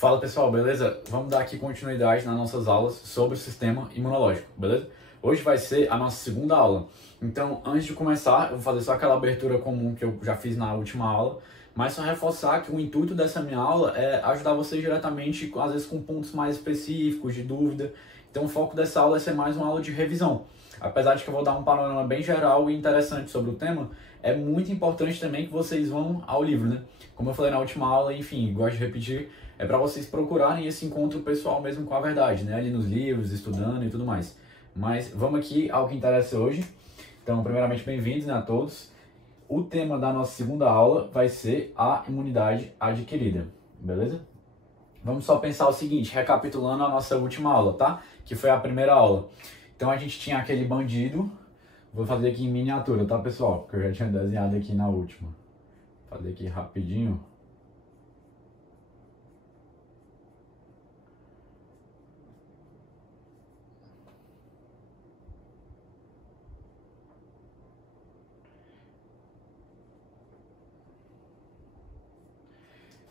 Fala pessoal, beleza? Vamos dar aqui continuidade nas nossas aulas sobre o sistema imunológico, beleza? Hoje vai ser a nossa segunda aula. Então, antes de começar, eu vou fazer só aquela abertura comum que eu já fiz na última aula, mas só reforçar que o intuito dessa minha aula é ajudar vocês diretamente, às vezes com pontos mais específicos, de dúvida. Então, o foco dessa aula é ser mais uma aula de revisão. Apesar de que eu vou dar um panorama bem geral e interessante sobre o tema, é muito importante também que vocês vão ao livro, né? Como eu falei na última aula, enfim, gosto de repetir, é para vocês procurarem esse encontro pessoal mesmo com a verdade, né? Ali nos livros, estudando e tudo mais. Mas vamos aqui ao que interessa hoje. Então, primeiramente, bem-vindos, né, a todos. O tema da nossa segunda aula vai ser a imunidade adquirida, beleza? Vamos só pensar o seguinte, recapitulando a nossa última aula, tá? Que foi a primeira aula. Então, a gente tinha aquele bandido. Vou fazer aqui em miniatura, tá, pessoal? Porque eu já tinha desenhado aqui na última. Vou fazer aqui rapidinho.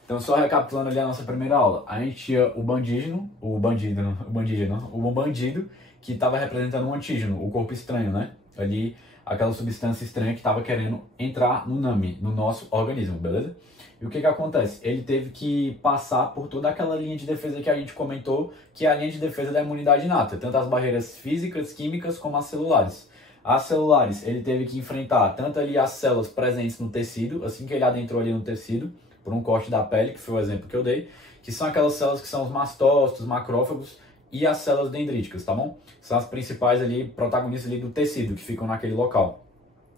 Então, só recapitulando ali a nossa primeira aula, a gente tinha o bandido que estava representando um antígeno, o corpo estranho, né? Ali, aquela substância estranha que estava querendo entrar no NAMI, no nosso organismo, beleza? E o que acontece? Ele teve que passar por toda aquela linha de defesa que a gente comentou, que é a linha de defesa da imunidade inata, tanto as barreiras físicas, químicas, como as celulares. As celulares, ele teve que enfrentar tanto ali as células presentes no tecido, assim que ele adentrou ali no tecido, por um corte da pele, que foi o exemplo que eu dei, que são aquelas células que são os mastócitos, macrófagos e as células dendríticas, tá bom? São as principais ali, protagonistas ali do tecido, que ficam naquele local.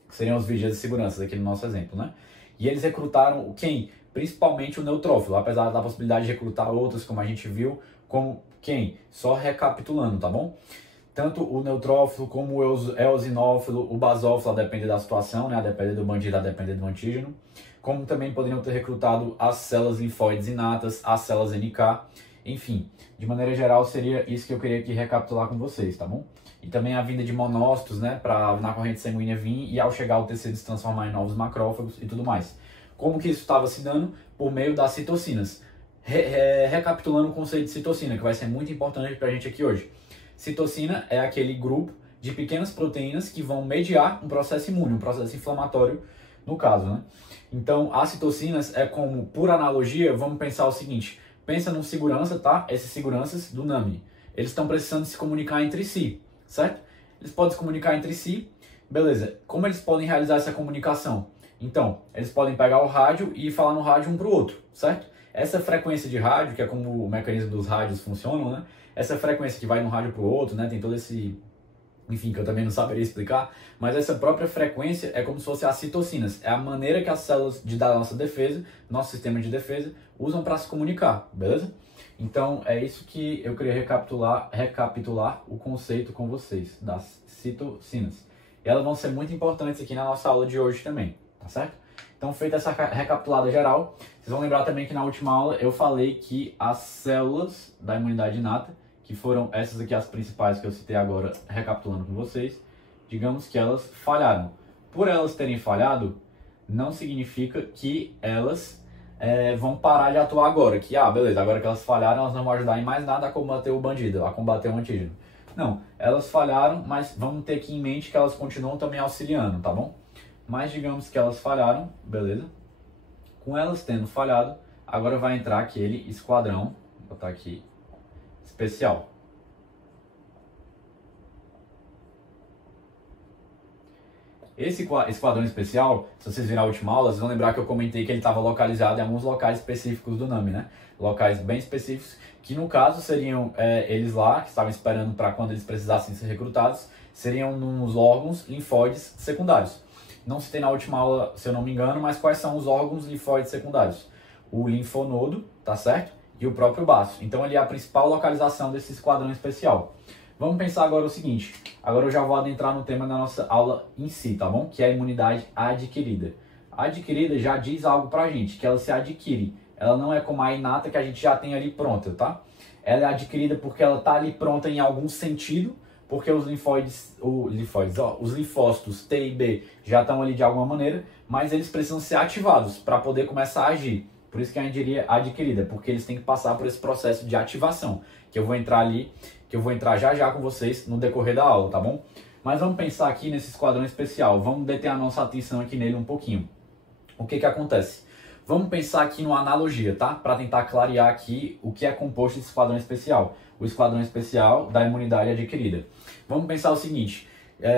Que seriam os vigias de segurança, aqui no nosso exemplo, né? E eles recrutaram quem? Principalmente o neutrófilo, apesar da possibilidade de recrutar outros, como a gente viu, como quem? Só recapitulando, tá bom? Tanto o neutrófilo como o eosinófilo, o basófilo, a depender da situação, né? A depender do bandido, a depender do antígeno. Como também poderiam ter recrutado as células linfóides inatas, as células NK, enfim. De maneira geral, seria isso que eu queria aqui recapitular com vocês, tá bom? E também a vinda de monócitos, né? Para na corrente sanguínea vir e ao chegar ao tecido se transformar em novos macrófagos e tudo mais. Como que isso estava se dando? Por meio das citocinas. Recapitulando o conceito de citocina, que vai ser muito importante para a gente aqui hoje. Citocina é aquele grupo de pequenas proteínas que vão mediar um processo imune, um processo inflamatório, no caso, né? Então, as citocinas é como, por analogia, vamos pensar o seguinte. Pensa num segurança, tá? Esses seguranças do NAMI. Eles estão precisando se comunicar entre si, certo? Eles podem se comunicar entre si, beleza. Como eles podem realizar essa comunicação? Então, eles podem pegar o rádio e falar no rádio um para o outro, certo? Essa frequência de rádio, que é como o mecanismo dos rádios funcionam, né? Essa frequência que vai de um rádio para o outro, né? Tem todo esse... Enfim, que eu também não saberia explicar, mas essa própria frequência é como se fosse as citocinas. É a maneira que as células da nossa defesa, nosso sistema de defesa, usam para se comunicar, beleza? Então, é isso que eu queria recapitular o conceito com vocês, das citocinas. E elas vão ser muito importantes aqui na nossa aula de hoje também, tá certo? Então, feita essa recapitulada geral, vocês vão lembrar também que na última aula eu falei que as células da imunidade inata, que foram essas aqui as principais que eu citei agora, recapitulando com vocês, digamos que elas falharam. Por elas terem falhado, não significa que elas vão parar de atuar agora. Que, beleza, agora que elas falharam, elas não vão ajudar em mais nada a combater o bandido, a combater o antígeno. Não, elas falharam, mas vamos ter aqui em mente que elas continuam também auxiliando, tá bom? Mas digamos que elas falharam, beleza? Com elas tendo falhado, agora vai entrar aquele esquadrão, vou botar aqui, especial. Esse esquadrão especial, se vocês viram a última aula, vocês vão lembrar que eu comentei que ele estava localizado em alguns locais específicos do NAMI, né? Locais bem específicos, que no caso seriam eles lá, que estavam esperando para quando eles precisassem ser recrutados, seriam nos órgãos linfóides secundários. Não citei na última aula, se eu não me engano, mas quais são os órgãos linfóides secundários? O linfonodo, tá certo? E o próprio baço. Então, ele é a principal localização desse esquadrão especial. Vamos pensar agora o seguinte. Agora eu já vou adentrar no tema da nossa aula em si, tá bom? Que é a imunidade adquirida. A adquirida já diz algo pra gente, que ela se adquire. Ela não é como a inata que a gente já tem ali pronta, tá? Ela é adquirida porque ela tá ali pronta em algum sentido, porque os os linfócitos T e B já estão ali de alguma maneira, mas eles precisam ser ativados para poder começar a agir. Por isso que a diria adquirida, porque eles têm que passar por esse processo de ativação, que eu vou entrar já já com vocês no decorrer da aula, tá bom? Mas vamos pensar aqui nesse esquadrão especial, vamos deter a nossa atenção aqui nele um pouquinho. O que acontece? Vamos pensar aqui numa analogia, tá? Para tentar clarear aqui o que é composto esse esquadrão especial. O esquadrão especial da imunidade adquirida. Vamos pensar o seguinte,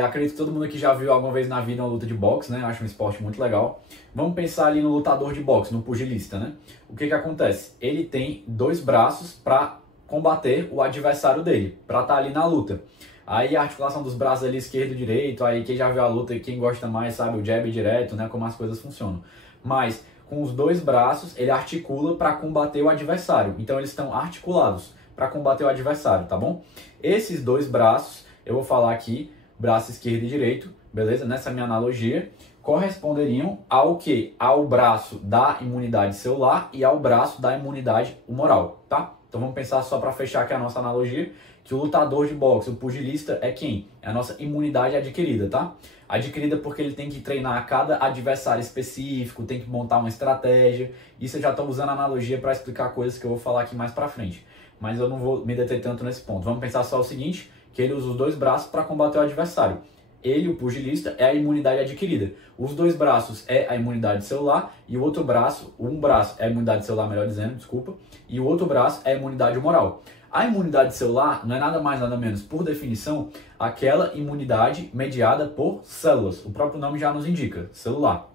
acredito que todo mundo aqui já viu alguma vez na vida uma luta de boxe, né? Acho um esporte muito legal. Vamos pensar ali no lutador de boxe, no pugilista, né? O que acontece? Ele tem dois braços para combater o adversário dele, para estar ali na luta. Aí a articulação dos braços ali, esquerdo e direito, aí quem já viu a luta e quem gosta mais sabe o jab direto, né? Como as coisas funcionam. Mas com os dois braços ele articula para combater o adversário. Então eles estão articulados para combater o adversário, tá bom? Esses dois braços, eu vou falar aqui, braço esquerdo e direito, beleza? Nessa minha analogia, corresponderiam ao quê? Ao braço da imunidade celular e ao braço da imunidade humoral, tá? Então vamos pensar só para fechar aqui a nossa analogia, que o lutador de boxe, o pugilista, é quem? É a nossa imunidade adquirida, tá? Adquirida porque ele tem que treinar cada adversário específico, tem que montar uma estratégia. Isso eu já estou usando analogia para explicar coisas que eu vou falar aqui mais para frente. Mas eu não vou me deter tanto nesse ponto. Vamos pensar só o seguinte, que ele usa os dois braços para combater o adversário. Ele, o pugilista, é a imunidade adquirida. Os dois braços é a imunidade celular e o outro braço, um braço é a imunidade celular, melhor dizendo, desculpa, e o outro braço é a imunidade humoral. A imunidade celular não é nada mais nada menos, por definição, aquela imunidade mediada por células. O próprio nome já nos indica, celular.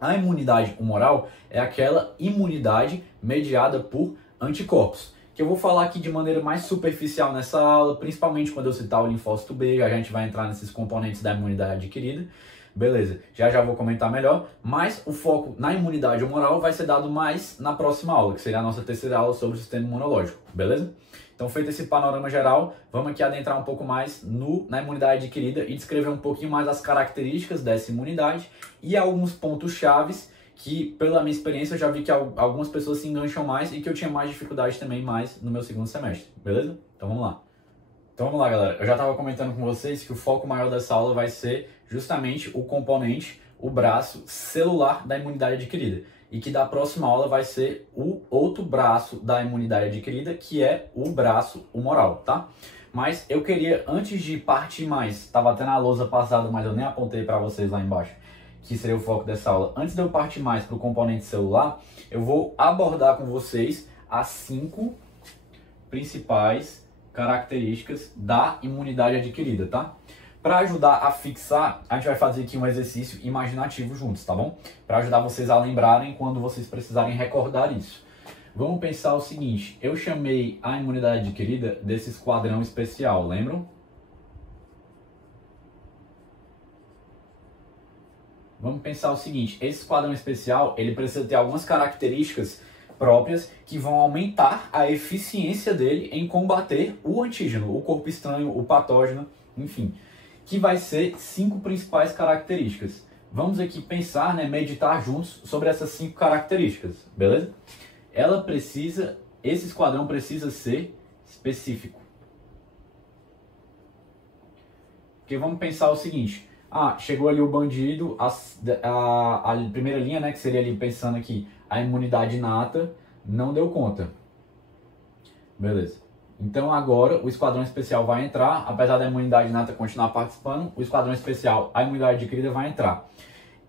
A imunidade humoral é aquela imunidade mediada por anticorpos, que eu vou falar aqui de maneira mais superficial nessa aula, principalmente quando eu citar o linfócito B, a gente vai entrar nesses componentes da imunidade adquirida. Beleza, já vou comentar melhor, mas o foco na imunidade humoral vai ser dado mais na próxima aula, que seria a nossa terceira aula sobre o sistema imunológico, beleza? Então, feito esse panorama geral, vamos aqui adentrar um pouco mais na imunidade adquirida e descrever um pouquinho mais as características dessa imunidade e alguns pontos chaves que, pela minha experiência, eu já vi que algumas pessoas se engancham mais e que eu tinha mais dificuldade também mais no meu segundo semestre, beleza? Então vamos lá. Então vamos lá, galera. Eu já estava comentando com vocês que o foco maior dessa aula vai ser justamente o componente, o braço celular da imunidade adquirida. E que da próxima aula vai ser o outro braço da imunidade adquirida, que é o braço humoral, tá? Mas eu queria, antes de partir mais, estava até na lousa passada, mas eu nem apontei para vocês lá embaixo, que seria o foco dessa aula. Antes de eu partir mais para o componente celular, eu vou abordar com vocês as 5 principais características da imunidade adquirida, tá? Para ajudar a fixar, a gente vai fazer aqui um exercício imaginativo juntos, tá bom? Para ajudar vocês a lembrarem quando vocês precisarem recordar isso. Vamos pensar o seguinte, eu chamei a imunidade adquirida desse esquadrão especial, lembram? Vamos pensar o seguinte, esse esquadrão especial, ele precisa ter algumas características próprias que vão aumentar a eficiência dele em combater o antígeno, o corpo estranho, o patógeno, enfim, que vai ser 5 principais características. Vamos aqui pensar, né, meditar juntos sobre essas 5 características, beleza? Esse esquadrão precisa ser específico. Porque vamos pensar o seguinte, chegou ali o bandido, a primeira linha, né, que seria ali pensando aqui, a imunidade inata, não deu conta. Beleza. Então agora o esquadrão especial vai entrar, apesar da imunidade inata continuar participando, o esquadrão especial, a imunidade adquirida vai entrar.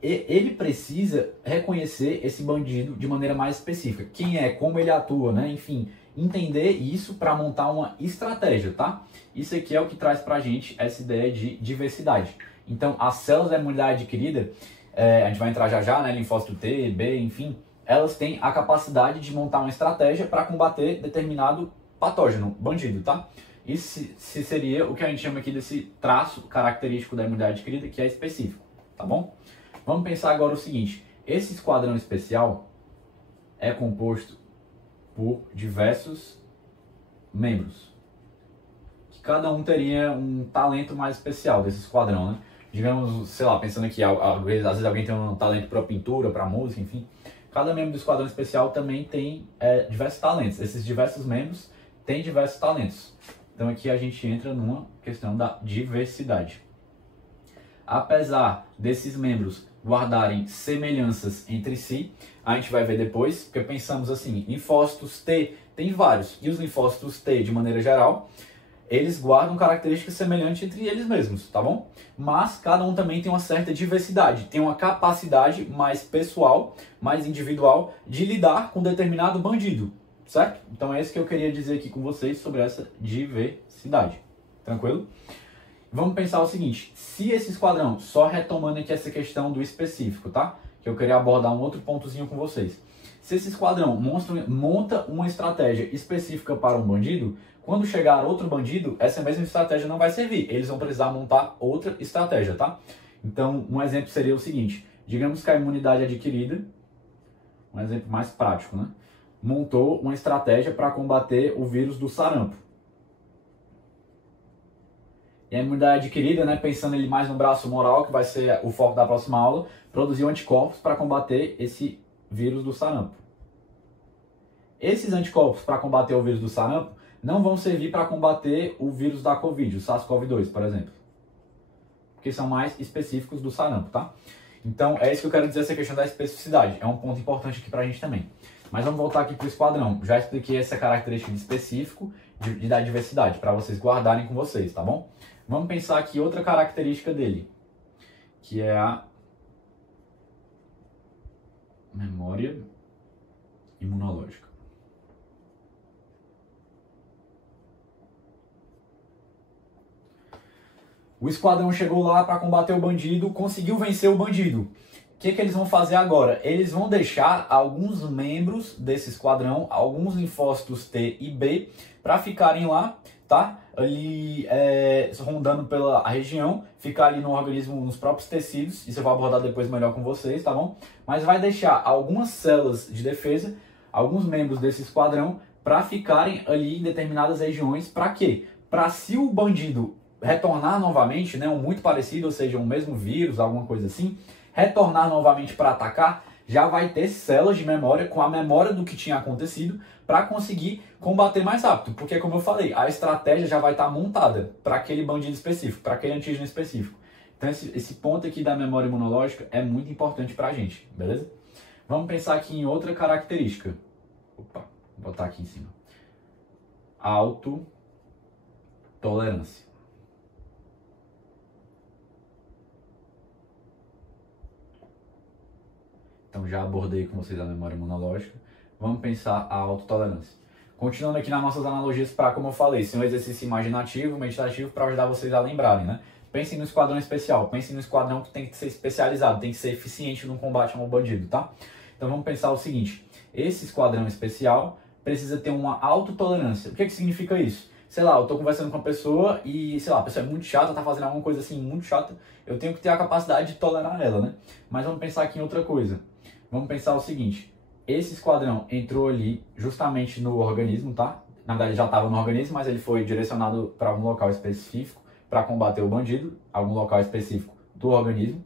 E ele precisa reconhecer esse bandido de maneira mais específica. Quem é, como ele atua, né? Enfim, entender isso para montar uma estratégia, tá? Isso aqui é o que traz pra gente essa ideia de diversidade. Então as células da imunidade adquirida, a gente vai entrar já, né? Linfócito T, B, enfim, elas têm a capacidade de montar uma estratégia para combater determinado patógeno, bandido, tá? Isso seria o que a gente chama aqui desse traço característico da imunidade adquirida, que é específico, tá bom? Vamos pensar agora o seguinte, esse esquadrão especial é composto por diversos membros, que cada um teria um talento mais especial desse esquadrão, né? Digamos, sei lá, pensando aqui, às vezes alguém tem um talento para pintura, para música, enfim. Cada membro do esquadrão especial também tem diversos talentos. Esses diversos membros têm diversos talentos. Então aqui a gente entra numa questão da diversidade. Apesar desses membros guardarem semelhanças entre si, a gente vai ver depois, porque pensamos assim, linfócitos T tem vários, e os linfócitos T, de maneira geral, eles guardam características semelhantes entre eles mesmos, tá bom? Mas cada um também tem uma certa diversidade, tem uma capacidade mais pessoal, mais individual, de lidar com determinado bandido, certo? Então é isso que eu queria dizer aqui com vocês sobre essa diversidade, tranquilo? Vamos pensar o seguinte, se esse esquadrão, só retomando aqui essa questão do específico, tá? Que eu queria abordar um outro pontozinho com vocês. Se esse esquadrão monta uma estratégia específica para um bandido, quando chegar outro bandido, essa mesma estratégia não vai servir. Eles vão precisar montar outra estratégia, tá? Então, um exemplo seria o seguinte. Digamos que a imunidade adquirida, um exemplo mais prático, né? Montou uma estratégia para combater o vírus do sarampo. E a imunidade adquirida, né, pensando ele mais no braço moral, que vai ser o foco da próxima aula, produziu anticorpos para combater esse vírus do sarampo. Esses anticorpos para combater o vírus do sarampo não vão servir para combater o vírus da Covid, o SARS-CoV-2, por exemplo. Porque são mais específicos do sarampo, tá? Então, é isso que eu quero dizer, essa questão da especificidade. É um ponto importante aqui pra gente também. Mas vamos voltar aqui pro esquadrão. Já expliquei essa característica de específico da diversidade, para vocês guardarem com vocês, tá bom? Vamos pensar aqui outra característica dele, que é a memória imunológica. O esquadrão chegou lá para combater o bandido, conseguiu vencer o bandido. O que eles vão fazer agora? Eles vão deixar alguns membros desse esquadrão, alguns linfócitos T e B, para ficarem lá, tá? Ali rondando pela região, ficar ali no organismo, nos próprios tecidos. Isso eu vou abordar depois melhor com vocês, tá bom? Mas vai deixar algumas células de defesa, alguns membros desse esquadrão, para ficarem ali em determinadas regiões. Para quê? Para se o bandido retornar novamente, né, um muito parecido, ou seja, um mesmo vírus, alguma coisa assim, retornar novamente para atacar, já vai ter células de memória com a memória do que tinha acontecido para conseguir combater mais rápido. Porque, como eu falei, a estratégia já vai estar montada para aquele bandido específico, para aquele antígeno específico. Então, esse ponto aqui da memória imunológica é muito importante para a gente, beleza? Vamos pensar aqui em outra característica. Opa, vou botar aqui em cima. Autotolerância. Então já abordei com vocês a memória imunológica. Vamos pensar a autotolerância. Continuando aqui nas nossas analogias para, como eu falei, ser um exercício imaginativo, meditativo, para ajudar vocês a lembrarem, né? Pensem no esquadrão especial, pensem no esquadrão que tem que ser especializado, tem que ser eficiente no combate ao bandido, tá? Então vamos pensar o seguinte, esse esquadrão especial precisa ter uma autotolerância. O que significa isso? Sei lá, eu tô conversando com uma pessoa e, sei lá, a pessoa é muito chata, tá fazendo alguma coisa assim muito chata, eu tenho que ter a capacidade de tolerar ela, né? Mas vamos pensar aqui em outra coisa. Vamos pensar o seguinte, esse esquadrão entrou ali justamente no organismo, tá? Na verdade já estava no organismo, mas ele foi direcionado para algum local específico para combater o bandido, algum local específico do organismo.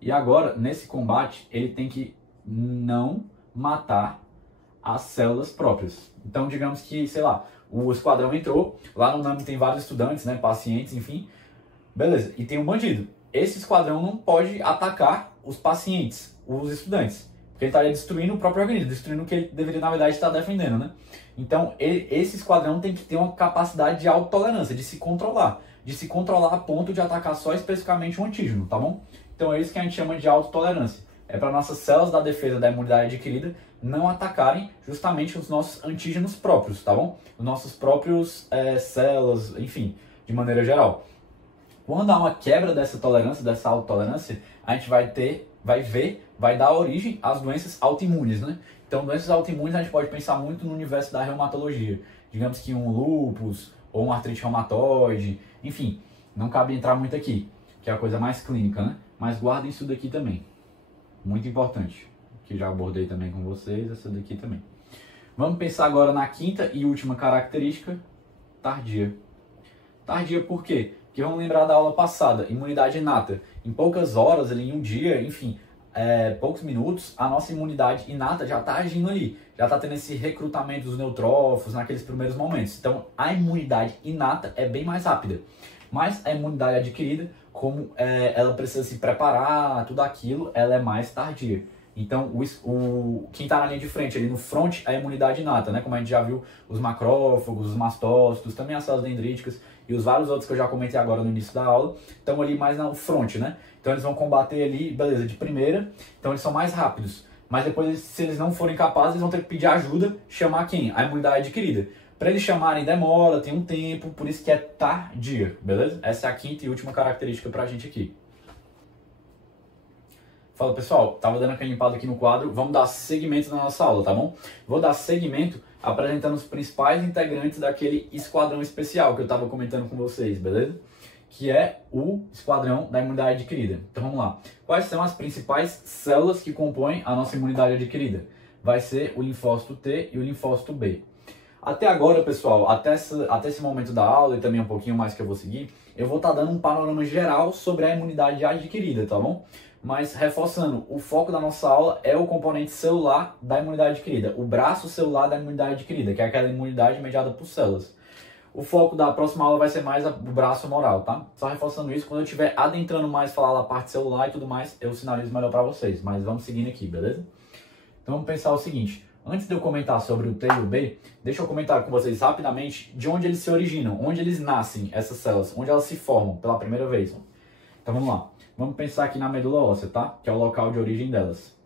E agora, nesse combate, ele tem que não matar as células próprias. Então, digamos que, sei lá, o esquadrão entrou, lá no NAMI tem vários estudantes, né, pacientes, enfim. Beleza, e tem um bandido. Esse esquadrão não pode atacar os pacientes, os estudantes. Porque ele estaria destruindo o próprio organismo, destruindo o que ele deveria, na verdade, estar defendendo, né? Então, esse esquadrão tem que ter uma capacidade de autotolerância, de se controlar a ponto de atacar só especificamente um antígeno, tá bom? Então, é isso que a gente chama de autotolerância. É para nossas células da defesa da imunidade adquirida não atacarem justamente os nossos antígenos próprios, tá bom? Os nossos próprios células, enfim, de maneira geral. Quando há uma quebra dessa tolerância, dessa autotolerância, a gente vai dar origem às doenças autoimunes, né? Então, doenças autoimunes a gente pode pensar muito no universo da reumatologia. Digamos que um lúpus ou uma artrite reumatoide, enfim, não cabe entrar muito aqui, que é a coisa mais clínica, né? Mas guardem isso daqui também, muito importante, que já abordei também com vocês, essa daqui também. Vamos pensar agora na quinta e última característica, tardia. Tardia por quê? Porque vamos lembrar da aula passada, imunidade inata. Em poucas horas, ali, em um dia, enfim, poucos minutos, a nossa imunidade inata já está agindo ali. Já está tendo esse recrutamento dos neutrófilos naqueles primeiros momentos. Então, a imunidade inata é bem mais rápida. Mas a imunidade adquirida, como ela precisa se preparar, tudo aquilo, ela é mais tardia. Então, quem está na linha de frente, ali no front, é a imunidade inata, né? Como a gente já viu, os macrófagos, os mastócitos, também as células dendríticas e os vários outros que eu já comentei agora no início da aula, estão ali mais no front, né? Então, eles vão combater ali, beleza, de primeira, então eles são mais rápidos. Mas depois, se eles não forem capazes, eles vão ter que pedir ajuda, chamar quem? A imunidade adquirida. Para eles chamarem demora, tem um tempo, por isso que é tardia, beleza? Essa é a quinta e última característica pra gente aqui. Fala pessoal, tava dando aquela limpada aqui no quadro, vamos dar seguimento na nossa aula, tá bom? Vou dar seguimento apresentando os principais integrantes daquele esquadrão especial que eu tava comentando com vocês, beleza? Que é o esquadrão da imunidade adquirida. Então vamos lá. Quais são as principais células que compõem a nossa imunidade adquirida? Vai ser o linfócito T e o linfócito B. Até agora, pessoal, até esse momento da aula e também um pouquinho mais que eu vou seguir, eu vou estar dando um panorama geral sobre a imunidade adquirida, tá bom? Mas reforçando, o foco da nossa aula é o componente celular da imunidade adquirida, o braço celular da imunidade adquirida, que é aquela imunidade mediada por células. O foco da próxima aula vai ser mais o braço moral, tá? Só reforçando isso, quando eu estiver adentrando mais, falar da parte celular e tudo mais, eu sinalizo melhor para vocês. Mas vamos seguindo aqui, beleza? Então vamos pensar o seguinte, antes de eu comentar sobre o T e o B, deixa eu comentar com vocês rapidamente de onde eles se originam, onde eles nascem, essas células, onde elas se formam pela primeira vez. Então vamos lá. Vamos pensar aqui na medula óssea, tá? Que é o local de origem delas.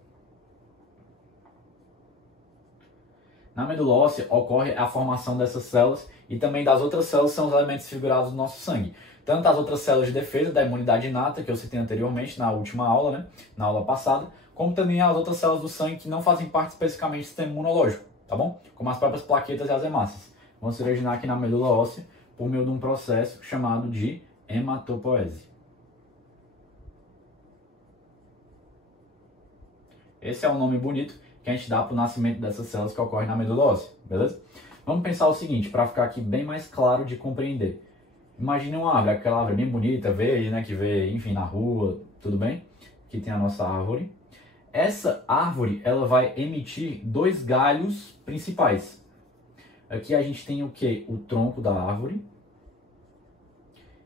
Na medula óssea ocorre a formação dessas células e também das outras células, são os elementos figurados do nosso sangue. Tanto as outras células de defesa da imunidade inata, que eu citei anteriormente na última aula, né? Na aula passada, como também as outras células do sangue que não fazem parte especificamente do sistema imunológico, tá bom? Como as próprias plaquetas e as hemácias. Vão se originar aqui na medula óssea por meio de um processo chamado de hematopoese. Esse é um nome bonito que a gente dá para o nascimento dessas células que ocorrem na medula óssea, beleza? Vamos pensar o seguinte, para ficar aqui bem mais claro de compreender. Imagine uma árvore, aquela árvore bem bonita, verde, né, que vê, enfim, na rua, tudo bem? Aqui tem a nossa árvore. Essa árvore, ela vai emitir dois galhos principais. Aqui a gente tem o que? O tronco da árvore.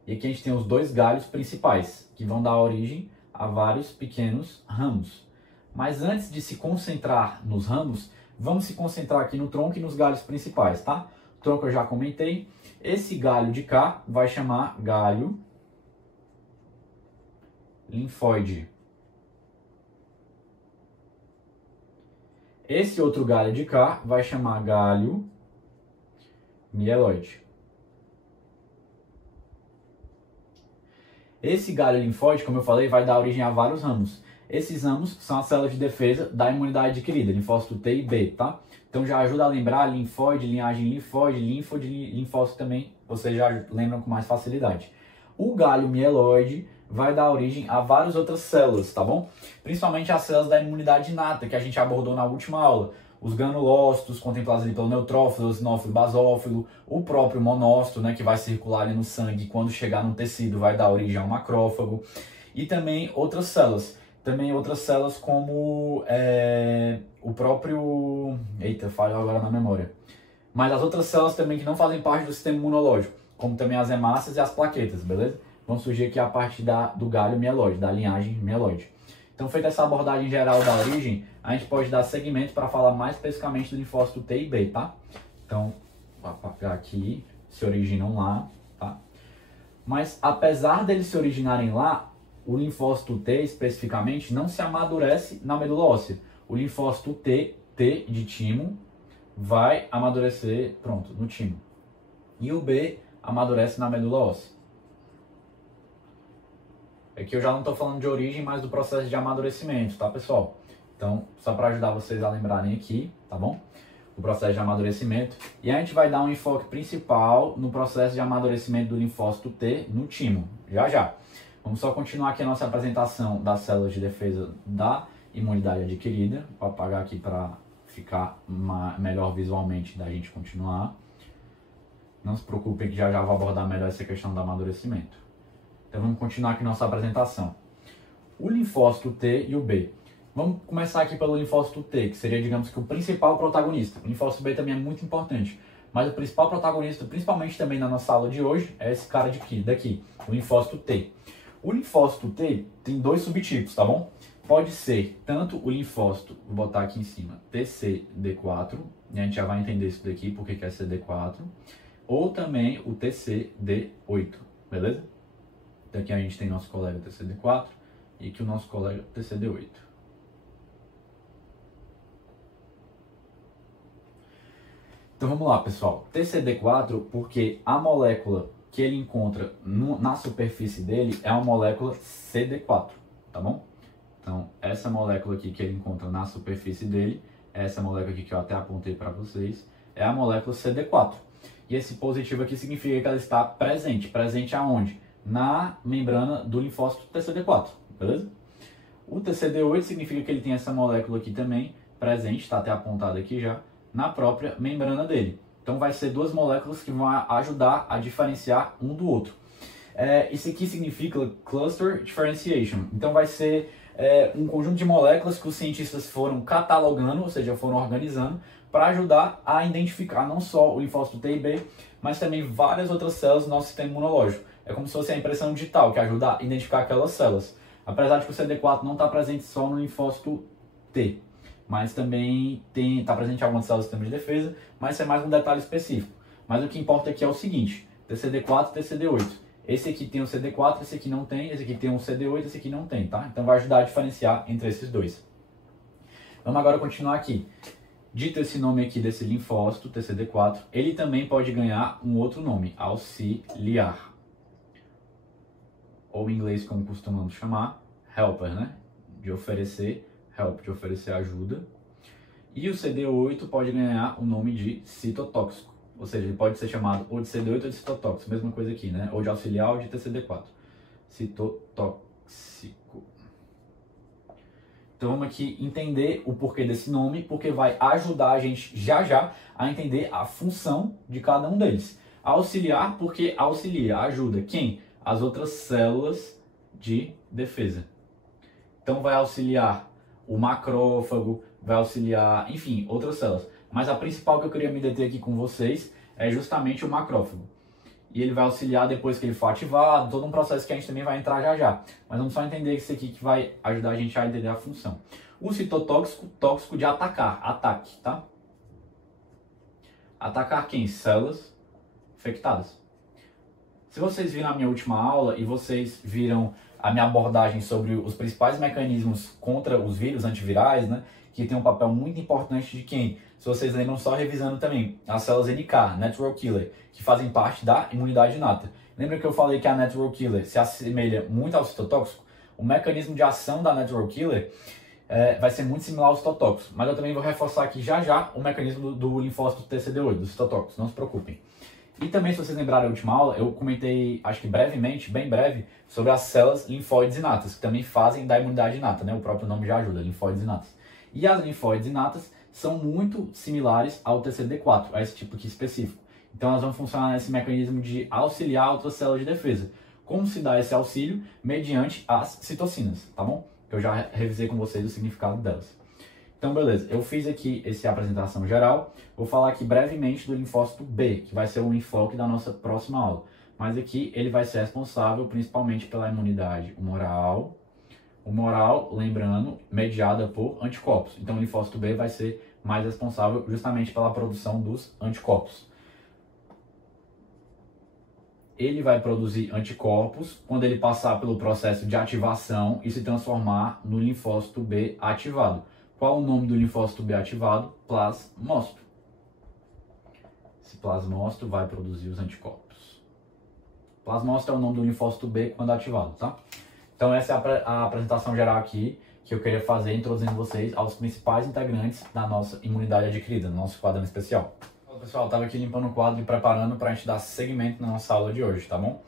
E aqui a gente tem os dois galhos principais, que vão dar origem a vários pequenos ramos. Mas antes de se concentrar nos ramos, vamos se concentrar aqui no tronco e nos galhos principais, tá? O tronco eu já comentei. Esse galho de cá vai chamar galho linfóide. Esse outro galho de cá vai chamar galho mieloide. Esse galho linfóide, como eu falei, vai dar origem a vários ramos. Esses ramos são as células de defesa da imunidade adquirida, linfócito T e B, tá? Então já ajuda a lembrar linfóide, linhagem linfóide, linfócito também, vocês já lembram com mais facilidade. O galho mieloide vai dar origem a várias outras células, tá bom? Principalmente as células da imunidade inata, que a gente abordou na última aula. Os granulócitos, contemplados ali pelo neutrófilo, eosinófilo, basófilo, o próprio monócito, né, que vai circular ali no sangue, quando chegar no tecido vai dar origem a um macrófago. E também outras células. Também outras células como o próprio... Eita, falhou agora na memória. Mas as outras células também que não fazem parte do sistema imunológico, como também as hemácias e as plaquetas, beleza? Vão surgir aqui a parte do galho mieloide, da linhagem mieloide. Então, feita essa abordagem geral da origem, a gente pode dar segmento para falar mais especificamente do linfócito T e B, tá? Então, vou apagar aqui, se originam lá, tá? Mas, apesar deles se originarem lá, o linfócito T, especificamente, não se amadurece na medula óssea. O linfócito T de timo, vai amadurecer, pronto, no timo. E o B amadurece na medula óssea. Aqui eu já não estou falando de origem, mas do processo de amadurecimento, tá, pessoal? Então, só para ajudar vocês a lembrarem aqui, tá bom? O processo de amadurecimento. E a gente vai dar um enfoque principal no processo de amadurecimento do linfócito T no timo, já já. Vamos só continuar aqui a nossa apresentação das células de defesa da imunidade adquirida. Vou apagar aqui para ficar melhor visualmente da gente continuar. Não se preocupem que já já vou abordar melhor essa questão do amadurecimento. Então vamos continuar aqui nossa apresentação. O linfócito T e o B. Vamos começar aqui pelo linfócito T, que seria, digamos que, o principal protagonista. O linfócito B também é muito importante, mas o principal protagonista, principalmente também na nossa aula de hoje, é esse cara daqui, o linfócito T. O linfócito T tem dois subtipos, tá bom? Pode ser tanto o linfócito, vou botar aqui em cima, TCD4, e a gente já vai entender isso daqui, porque que é CD4, ou também o TCD8, beleza? Então aqui a gente tem nosso colega TCD4 e aqui o nosso colega TCD8. Então vamos lá, pessoal. TCD4, porque a molécula que ele encontra na superfície dele é uma molécula CD4, tá bom? Então, essa molécula aqui que ele encontra na superfície dele, essa molécula aqui que eu até apontei para vocês, é a molécula CD4. E esse positivo aqui significa que ela está presente. Presente aonde? Na membrana do linfócito TCD4, beleza? O TCD8 significa que ele tem essa molécula aqui também presente, está até apontado aqui já, na própria membrana dele. Então vai ser duas moléculas que vão ajudar a diferenciar um do outro. Isso aqui significa Cluster Differentiation. Então vai ser um conjunto de moléculas que os cientistas foram catalogando, ou seja, foram organizando, para ajudar a identificar não só o linfócito T e B, mas também várias outras células do nosso sistema imunológico. É como se fosse a impressão digital, que ajuda a identificar aquelas células. Apesar de que o CD4 não está presente só no linfócito T, mas também está presente em algumas células do sistema de defesa, mas isso é mais um detalhe específico. Mas o que importa aqui é o seguinte, TCD4 e TCD8. Esse aqui tem o CD4, esse aqui não tem, esse aqui tem o CD8, esse aqui não tem, tá? Então vai ajudar a diferenciar entre esses dois. Vamos agora continuar aqui. Dito esse nome aqui desse linfócito, TCD4, ele também pode ganhar um outro nome, auxiliar. Ou em inglês, como costumamos chamar, helper, né? De oferecer help, de oferecer ajuda. E o CD8 pode ganhar o nome de citotóxico. Ou seja, ele pode ser chamado ou de CD8 ou de citotóxico. Mesma coisa aqui, né? Ou de auxiliar ou de TCD4. Citotóxico. Então vamos aqui entender o porquê desse nome, porque vai ajudar a gente já a entender a função de cada um deles. Auxiliar, porque auxilia, ajuda. Quem? As outras células de defesa. Então vai auxiliar o macrófago, vai auxiliar, enfim, outras células. Mas a principal que eu queria me deter aqui com vocês é justamente o macrófago. E ele vai auxiliar depois que ele for ativado, todo um processo que a gente também vai entrar já. Mas vamos só entender isso aqui que vai ajudar a gente a entender a função. O citotóxico, tóxico de atacar, ataque, tá? Atacar quem? Células infectadas. Se vocês viram a minha última aula e vocês viram a minha abordagem sobre os principais mecanismos contra os vírus antivirais, né, que tem um papel muito importante de quem? Se vocês lembram, só revisando também, as células NK, Natural Killer, que fazem parte da imunidade inata. Lembra que eu falei que a Natural Killer se assemelha muito ao citotóxico? O mecanismo de ação da Natural Killer vai ser muito similar ao citotóxico, mas eu também vou reforçar aqui já o mecanismo do linfócito TCD8, do citotóxico, não se preocupem. E também, se vocês lembrarem da última aula, eu comentei, acho que brevemente, bem breve, sobre as células linfóides inatas, que também fazem da imunidade inata, né? O próprio nome já ajuda, linfóides inatas. E as linfóides inatas são muito similares ao TCD4, a esse tipo aqui específico. Então elas vão funcionar nesse mecanismo de auxiliar outras células de defesa. Como se dá esse auxílio? Mediante as citocinas, tá bom? Eu já revisei com vocês o significado delas. Então, beleza, eu fiz aqui essa apresentação geral, vou falar aqui brevemente do linfócito B, que vai ser o enfoque da nossa próxima aula. Mas aqui ele vai ser responsável principalmente pela imunidade humoral. Humoral, lembrando, mediada por anticorpos. Então, o linfócito B vai ser mais responsável justamente pela produção dos anticorpos. Ele vai produzir anticorpos quando ele passar pelo processo de ativação e se transformar no linfócito B ativado. Qual o nome do linfócito B ativado? Plasmócito. Esse plasmócito vai produzir os anticorpos. Plasmócito é o nome do linfócito B quando ativado, tá? Então essa é a apresentação geral aqui que eu queria fazer, introduzindo vocês aos principais integrantes da nossa imunidade adquirida, no nosso quadro especial. Olá, pessoal, eu estava aqui limpando o quadro e preparando para a gente dar seguimento na nossa aula de hoje, tá bom?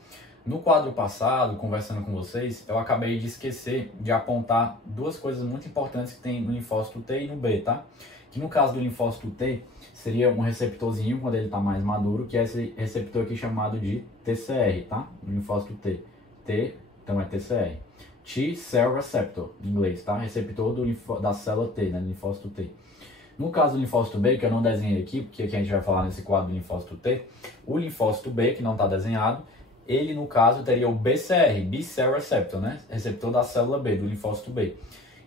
No quadro passado, conversando com vocês, eu acabei de esquecer de apontar duas coisas muito importantes que tem no linfócito T e no B, tá? Que no caso do linfócito T, seria um receptorzinho quando ele está mais maduro, que é esse receptor aqui chamado de TCR, tá? No linfócito T. T, então é TCR. T-cell receptor, em inglês, tá? Receptor da célula T, né? Linfócito T. No caso do linfócito B, que eu não desenhei aqui, porque aqui a gente vai falar nesse quadro do linfócito T, o linfócito B, que não está desenhado, ele no caso teria o BCR, B-cell receptor, né? Receptor da célula B, do linfócito B.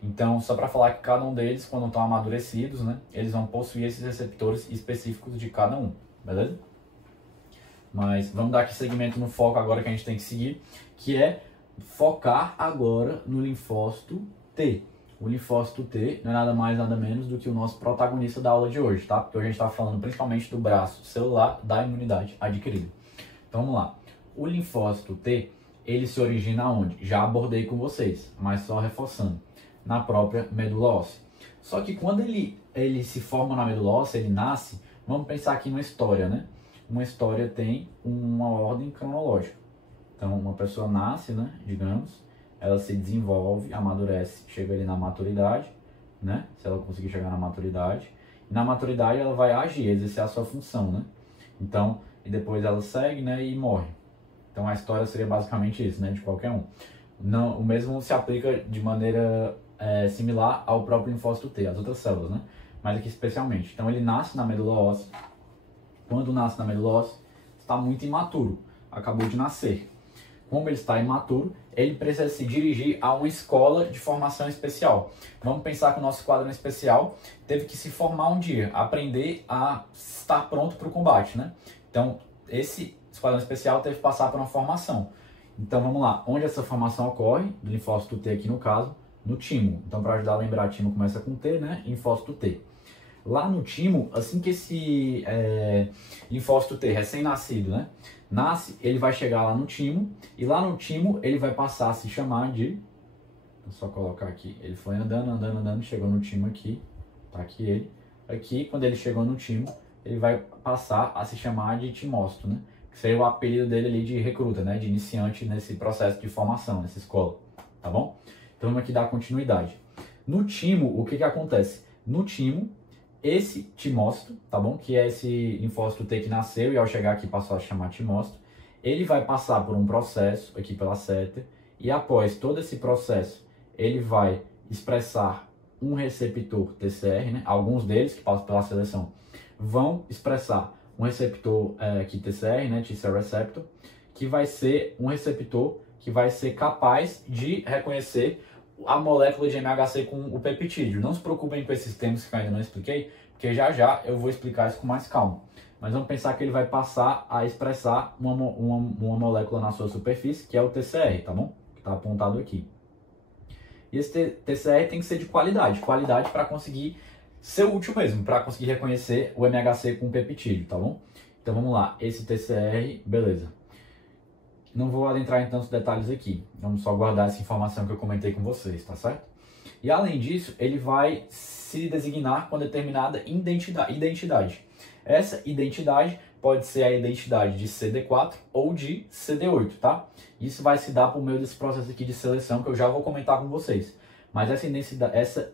Então, só para falar que cada um deles, quando estão amadurecidos, né, eles vão possuir esses receptores específicos de cada um, beleza? Mas vamos dar aqui segmento no foco agora que a gente tem que seguir, que é focar agora no linfócito T. O linfócito T não é nada mais, nada menos do que o nosso protagonista da aula de hoje, tá? Porque hoje a gente está falando principalmente do braço celular da imunidade adquirida. Então vamos lá. O linfócito T, ele se origina onde? Já abordei com vocês, mas só reforçando. Na própria medula óssea. Só que quando ele se forma na medula óssea, ele nasce, vamos pensar aqui numa história, né? Uma história tem uma ordem cronológica. Então, uma pessoa nasce, né, digamos, ela se desenvolve, amadurece, chega ali na maturidade, né? Se ela conseguir chegar na maturidade. E na maturidade ela vai agir, exercer a sua função, né? Então, e depois ela segue, né, e morre. Então, a história seria basicamente isso, né, de qualquer um. Não, o mesmo se aplica de maneira similar ao próprio linfócito T, as outras células, né? Mas aqui especialmente. Então ele nasce na medula óssea. Quando nasce na medula óssea, está muito imaturo, acabou de nascer. Como ele está imaturo, ele precisa se dirigir a uma escola de formação especial. Vamos pensar que o nosso esquadrão especial teve que se formar um dia, aprender a estar pronto para o combate, né? Então esse esquadrão especial teve que passar por uma formação. Então vamos lá, onde essa formação ocorre, do linfócito T aqui no caso, no timo. Então para ajudar a lembrar, timo começa com T, né? Linfócito T. Lá no timo, assim que esse linfócito T, recém-nascido, né? Nasce, ele vai chegar lá no timo, e lá no timo ele vai passar a se chamar de... Vou só colocar aqui, ele foi andando, andando, andando, chegou no timo aqui, tá aqui ele. Aqui, quando ele chegou no timo, ele vai passar a se chamar de timócito, né? Que seria o apelido dele ali de recruta, né? De iniciante nesse processo de formação, nessa escola, tá bom? Então vamos aqui dar continuidade. No timo, o que que acontece? No timo, esse timócito, tá bom? Que é esse linfócito T que nasceu e ao chegar aqui passou a chamar timócito. Ele vai passar por um processo aqui pela seta e após todo esse processo, ele vai expressar um receptor TCR, né? Alguns deles que passam pela seleção vão expressar um receptor aqui TCR, né? T-cell receptor, que vai ser um receptor que vai ser capaz de reconhecer a molécula de MHC com o peptídeo. Não se preocupem com esses termos que eu ainda não expliquei, porque já já eu vou explicar isso com mais calma. Mas vamos pensar que ele vai passar a expressar uma molécula na sua superfície, que é o TCR, tá bom? Que está apontado aqui. E esse TCR tem que ser de qualidade para conseguir ser útil mesmo, para conseguir reconhecer o MHC com o peptídeo, tá bom? Então vamos lá, esse TCR, beleza. Não vou adentrar em tantos detalhes aqui, vamos só guardar essa informação que eu comentei com vocês, tá certo? E além disso, ele vai se designar com determinada identidade. Essa identidade pode ser a identidade de CD4 ou de CD8, tá? Isso vai se dar por meio desse processo aqui de seleção que eu já vou comentar com vocês. Mas essa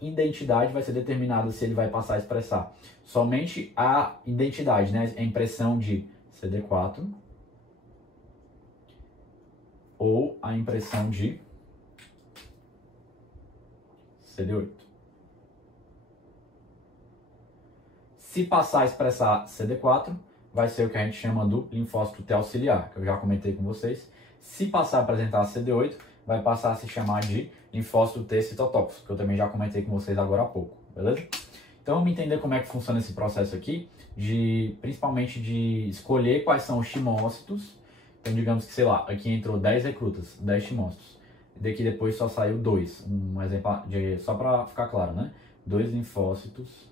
identidade vai ser determinada se ele vai passar a expressar somente a identidade, né? A impressão de CD4 ou a impressão de CD8. Se passar a expressar CD4, vai ser o que a gente chama do linfócito T auxiliar, que eu já comentei com vocês. Se passar a apresentar CD8, vai passar a se chamar de linfócito T citotóxico, que eu também já comentei com vocês agora há pouco, beleza? Então vamos entender como é que funciona esse processo aqui, principalmente de escolher quais são os timócitos. Então digamos que, sei lá, aqui entrou 10 recrutas, 10 timócitos. Daqui depois só saiu 2, um exemplo, só para ficar claro, né? 2 linfócitos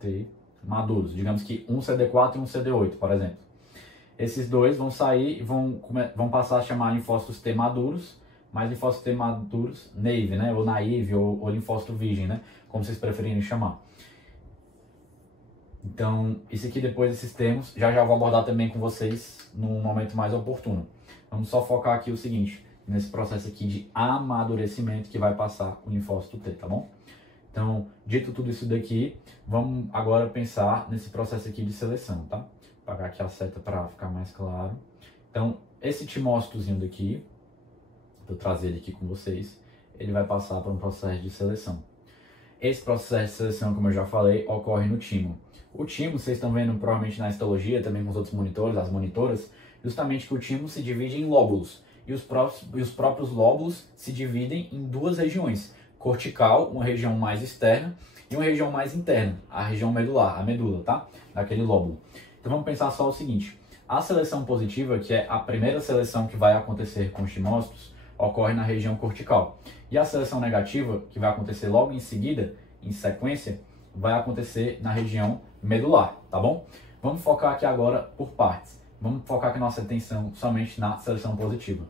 T maduros, digamos que um CD4 e um CD8, por exemplo. Esses dois vão sair e vão passar a chamar linfócitos T maduros, mas linfócitos T maduros naive, né? Ou naive, ou linfócito virgem, né? Como vocês preferirem chamar. Então, isso aqui depois desses termos, já vou abordar também com vocês num momento mais oportuno. Vamos só focar aqui o seguinte, nesse processo aqui de amadurecimento que vai passar o linfócito T, tá bom? Então, dito tudo isso daqui, vamos agora pensar nesse processo aqui de seleção, tá? Vou apagar aqui a seta para ficar mais claro. Então, esse timócitozinho daqui, vou trazer ele aqui com vocês, ele vai passar por um processo de seleção. Esse processo de seleção, como eu já falei, ocorre no timo. O timo, vocês estão vendo provavelmente na histologia, também com os outros monitores, as monitoras, justamente que o timo se divide em lóbulos. E os próprios lóbulos se dividem em duas regiões. Cortical, uma região mais externa, e uma região mais interna, a região medular, a medula, tá? Daquele lóbulo. Então vamos pensar só o seguinte. A seleção positiva, que é a primeira seleção que vai acontecer com os timócitos, ocorre na região cortical. E a seleção negativa, que vai acontecer logo em seguida, em sequência, vai acontecer na região medular, tá bom? Vamos focar aqui agora por partes. Vamos focar aqui nossa atenção somente na seleção positiva.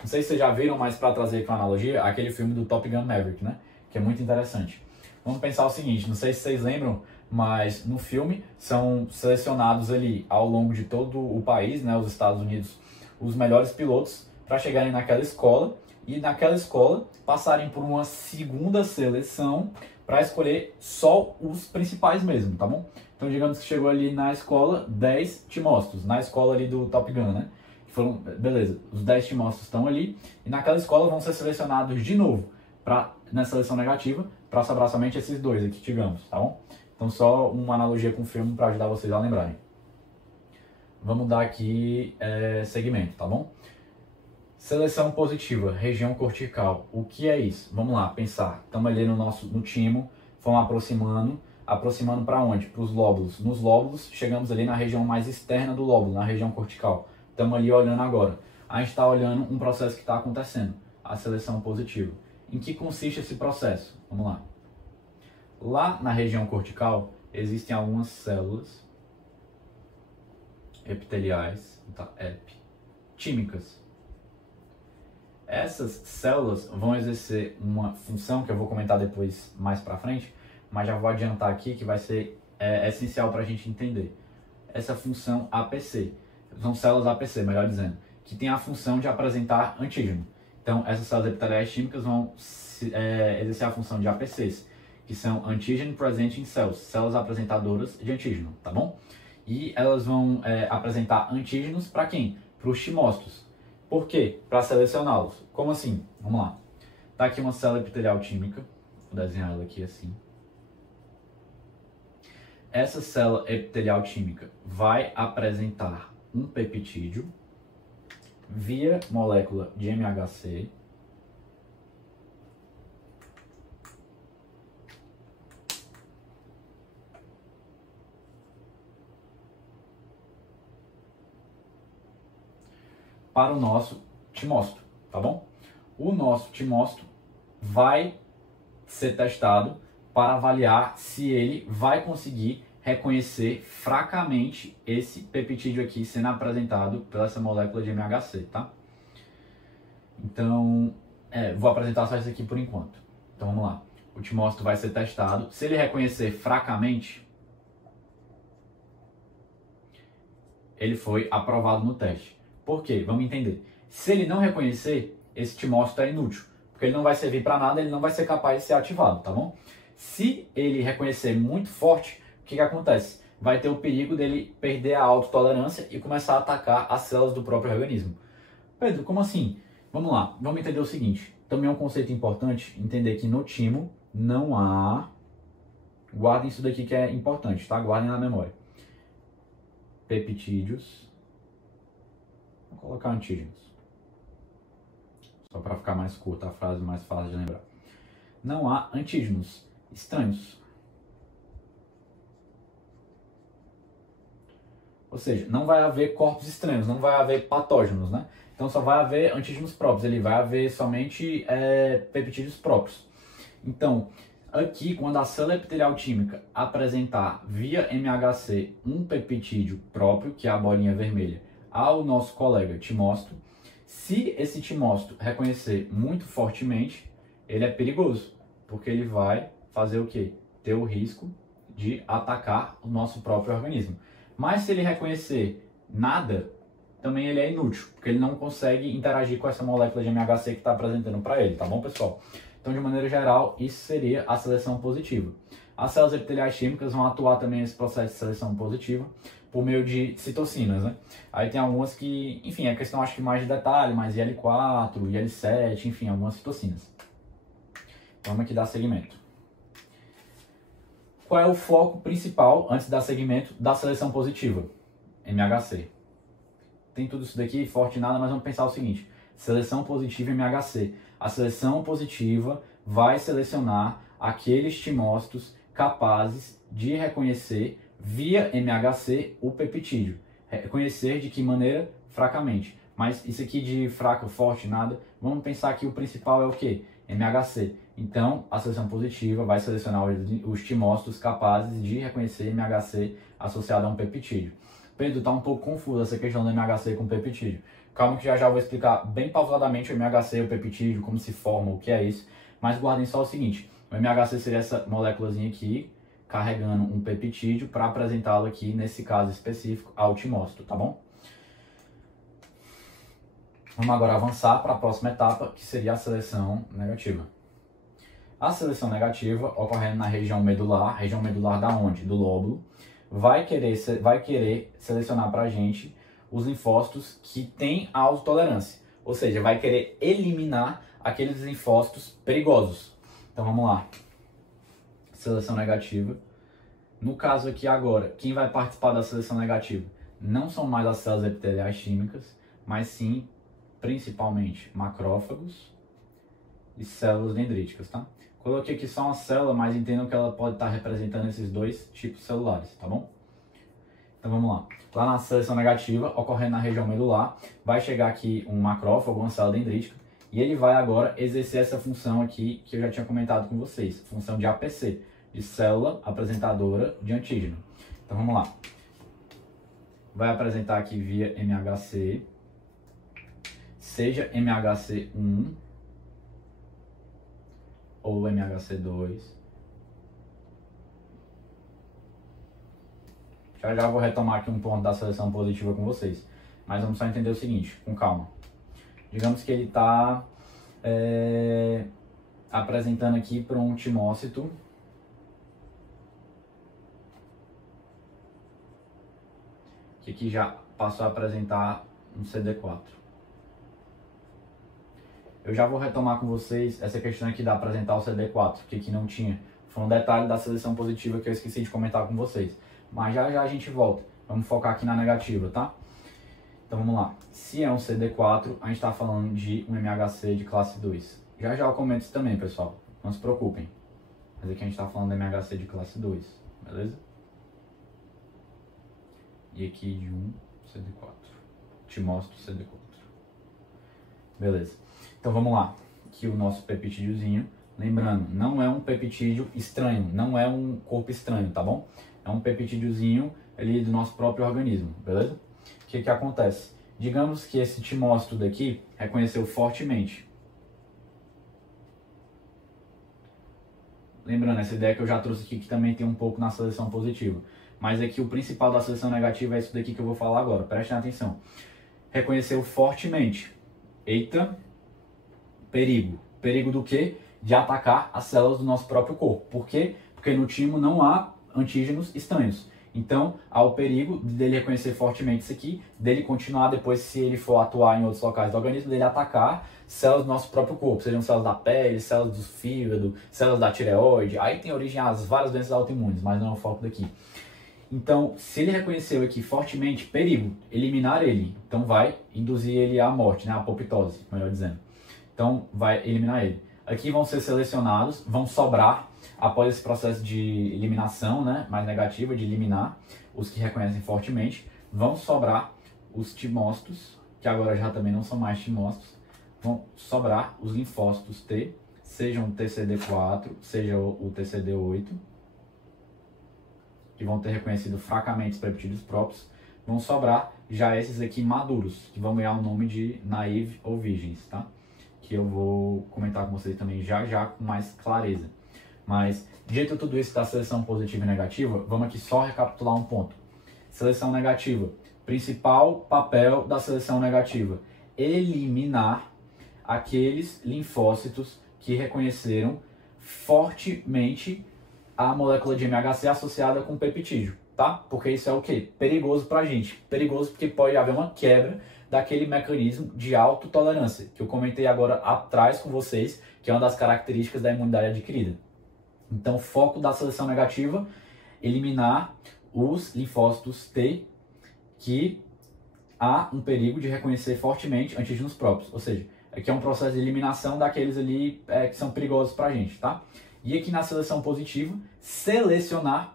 Não sei se vocês já viram, mas para trazer aqui uma analogia, aquele filme do Top Gun Maverick, né? Que é muito interessante. Vamos pensar o seguinte, não sei se vocês lembram, mas no filme são selecionados ali ao longo de todo o país, né, os Estados Unidos, os melhores pilotos para chegarem naquela escola e naquela escola passarem por uma segunda seleção para escolher só os principais mesmo, tá bom? Então digamos que chegou ali na escola 10 timócitos, na escola ali do Top Gun, né? Que foram, beleza, os 10 timócitos estão ali e naquela escola vão ser selecionados de novo na seleção negativa para sobrar somente esses dois aqui, digamos, tá bom? Então só uma analogia com o filme para ajudar vocês a lembrarem. Vamos dar aqui segmento, tá bom? Seleção positiva, região cortical. O que é isso? Vamos lá, pensar. Estamos ali no timo, vamos aproximando para onde? Para os lóbulos. Nos lóbulos, chegamos ali na região mais externa do lóbulo, na região cortical. Estamos ali olhando agora. A gente está olhando um processo que está acontecendo, a seleção positiva. Em que consiste esse processo? Vamos lá. Lá na região cortical, existem algumas células epiteliais, tá? Tímicas. Essas células vão exercer uma função que eu vou comentar depois mais para frente, mas já vou adiantar aqui que vai ser essencial para a gente entender. Essa função APC, são células APC, melhor dizendo, que tem a função de apresentar antígeno. Então, essas células epiteliais tímicas vão exercer a função de APCs, que são Antigen Presenting Cells, células apresentadoras de antígeno, tá bom? E elas vão apresentar antígenos para quem? Para os timócitos. Por quê? Para selecioná-los. Como assim? Vamos lá. Tá aqui uma célula epitelial tímica. Vou desenhar ela aqui assim. Essa célula epitelial tímica vai apresentar um peptídeo via molécula de MHC. Para o nosso timócito, tá bom? O nosso timócito vai ser testado para avaliar se ele vai conseguir reconhecer fracamente esse peptídeo aqui sendo apresentado pela essa molécula de MHC, tá? Então, vou apresentar só isso aqui por enquanto. Então vamos lá. O timócito vai ser testado. Se ele reconhecer fracamente, ele foi aprovado no teste. Por quê? Vamos entender. Se ele não reconhecer, esse timócito é inútil, porque ele não vai servir para nada, ele não vai ser capaz de ser ativado, tá bom? Se ele reconhecer muito forte, o que acontece? Vai ter o perigo dele perder a autotolerância e começar a atacar as células do próprio organismo. Pedro, como assim? Vamos lá, vamos entender o seguinte. Também é um conceito importante entender que no timo não há... Guardem isso daqui que é importante, tá? Guardem na memória. Peptídeos. Vou colocar antígenos. Só para ficar mais curta a frase, mais fácil de lembrar. Não há antígenos estranhos. Ou seja, não vai haver corpos estranhos, não vai haver patógenos, né? Então só vai haver antígenos próprios, ele vai haver somente peptídeos próprios. Então, aqui, quando a célula epitelial tímica apresentar via MHC um peptídeo próprio, que é a bolinha vermelha, ao nosso colega timócito, se esse timócito reconhecer muito fortemente, ele é perigoso, porque ele vai fazer o quê? Ter o risco de atacar o nosso próprio organismo. Mas se ele reconhecer nada, também ele é inútil, porque ele não consegue interagir com essa molécula de MHC que está apresentando para ele, tá bom, pessoal? Então, de maneira geral, isso seria a seleção positiva. As células epiteliais tímicas vão atuar também nesse processo de seleção positiva por meio de citocinas, né? Aí tem algumas que, enfim, é questão acho que mais de detalhe, mais IL-4, IL-7, enfim, algumas citocinas. Vamos aqui dar seguimento. Qual é o foco principal, antes de dar segmento, da seleção positiva? MHC. Tem tudo isso daqui, forte nada, mas vamos pensar o seguinte. Seleção positiva MHC. A seleção positiva vai selecionar aqueles timócitos capazes de reconhecer via MHC o peptídeo. Reconhecer de que maneira? Fracamente. Mas isso aqui de fraco, forte, nada, vamos pensar que o principal é o quê? MHC. Então, a seleção positiva vai selecionar os timócitos capazes de reconhecer MHC associado a um peptídeo. Pedro, está um pouco confuso essa questão do MHC com peptídeo. Calma que já vou explicar bem pausadamente o MHC, o peptídeo, como se forma, o que é isso. Mas guardem só o seguinte, o MHC seria essa moléculazinha aqui, carregando um peptídeo para apresentá-lo aqui, nesse caso específico, ao timócito, tá bom? Vamos agora avançar para a próxima etapa, que seria a seleção negativa. A seleção negativa, ocorrendo na região medular da onde? Do lóbulo, vai querer selecionar para a gente os linfócitos que têm autotolerância, ou seja, vai querer eliminar aqueles linfócitos perigosos. Então vamos lá, seleção negativa. No caso aqui agora, quem vai participar da seleção negativa não são mais as células epiteliais tímicas, mas sim, principalmente, macrófagos e células dendríticas, tá? Coloquei aqui só uma célula, mas entendam que ela pode estar representando esses dois tipos celulares, tá bom? Então vamos lá. Lá na seleção negativa, ocorrendo na região medular, vai chegar aqui um macrófago, uma célula dendrítica, e ele vai agora exercer essa função aqui que eu já tinha comentado com vocês, função de APC, de célula apresentadora de antígeno. Então vamos lá. Vai apresentar aqui via MHC, seja MHC1 ou MHC2. Já vou retomar aqui um ponto da seleção positiva com vocês. Mas vamos só entender o seguinte, com calma. Digamos que ele está apresentando aqui para um timócito que aqui já passou a apresentar um CD4. Eu já vou retomar com vocês essa questão aqui de apresentar o CD4, que aqui não tinha. Foi um detalhe da seleção positiva que eu esqueci de comentar com vocês. Mas já a gente volta. Vamos focar aqui na negativa, tá? Então vamos lá. Se é um CD4, a gente está falando de um MHC de classe 2. Já eu comento isso também, pessoal. Não se preocupem. Mas aqui a gente está falando de MHC de classe 2, beleza? E aqui de um CD4. Te mostro o CD4. Beleza. Então vamos lá. Aqui o nosso peptídiozinho. Lembrando, não é um peptídeo estranho, não é um corpo estranho, tá bom? É um peptídiozinho ali do nosso próprio organismo, beleza? O que acontece? Digamos que esse timócito daqui reconheceu fortemente. Lembrando, essa ideia que eu já trouxe aqui, que também tem um pouco na seleção positiva. Mas aqui o principal da seleção negativa é isso daqui que eu vou falar agora, prestem atenção. Reconheceu fortemente. Eita, perigo. Perigo do quê? De atacar as células do nosso próprio corpo. Por quê? Porque no timo não há antígenos estranhos. Então, há o perigo dele reconhecer fortemente isso aqui, dele continuar depois, se ele for atuar em outros locais do organismo, dele atacar células do nosso próprio corpo. Sejam células da pele, células do fígado, células da tireoide. Aí tem origem às várias doenças autoimunes, mas não é o foco daqui. Então, se ele reconheceu aqui fortemente, perigo, eliminar ele. Então, vai induzir ele à morte, né? À apoptose, melhor dizendo. Então, vai eliminar ele. Aqui vão ser selecionados, vão sobrar, após esse processo de eliminação, né, mais negativa, de eliminar os que reconhecem fortemente, vão sobrar os timócitos, que agora já também não são mais timócitos, vão sobrar os linfócitos T, sejam o TCD4, seja o TCD8, que vão ter reconhecido fracamente os peptídeos próprios, vão sobrar já esses aqui maduros, que vão ganhar o nome de naive ou virgens, tá? Que eu vou comentar com vocês também já com mais clareza. Mas, dito tudo isso da seleção positiva e negativa, vamos aqui só recapitular um ponto. Seleção negativa. Principal papel da seleção negativa: eliminar aqueles linfócitos que reconheceram fortemente a molécula de MHC associada com peptídeo, tá? Porque isso é o quê? Perigoso pra gente. Perigoso porque pode haver uma quebra daquele mecanismo de autotolerância, que eu comentei agora atrás com vocês, que é uma das características da imunidade adquirida. Então, o foco da seleção negativa eliminar os linfócitos T que há um perigo de reconhecer fortemente antígenos próprios. Ou seja, aqui é um processo de eliminação daqueles ali que são perigosos para a gente, tá? E aqui na seleção positiva,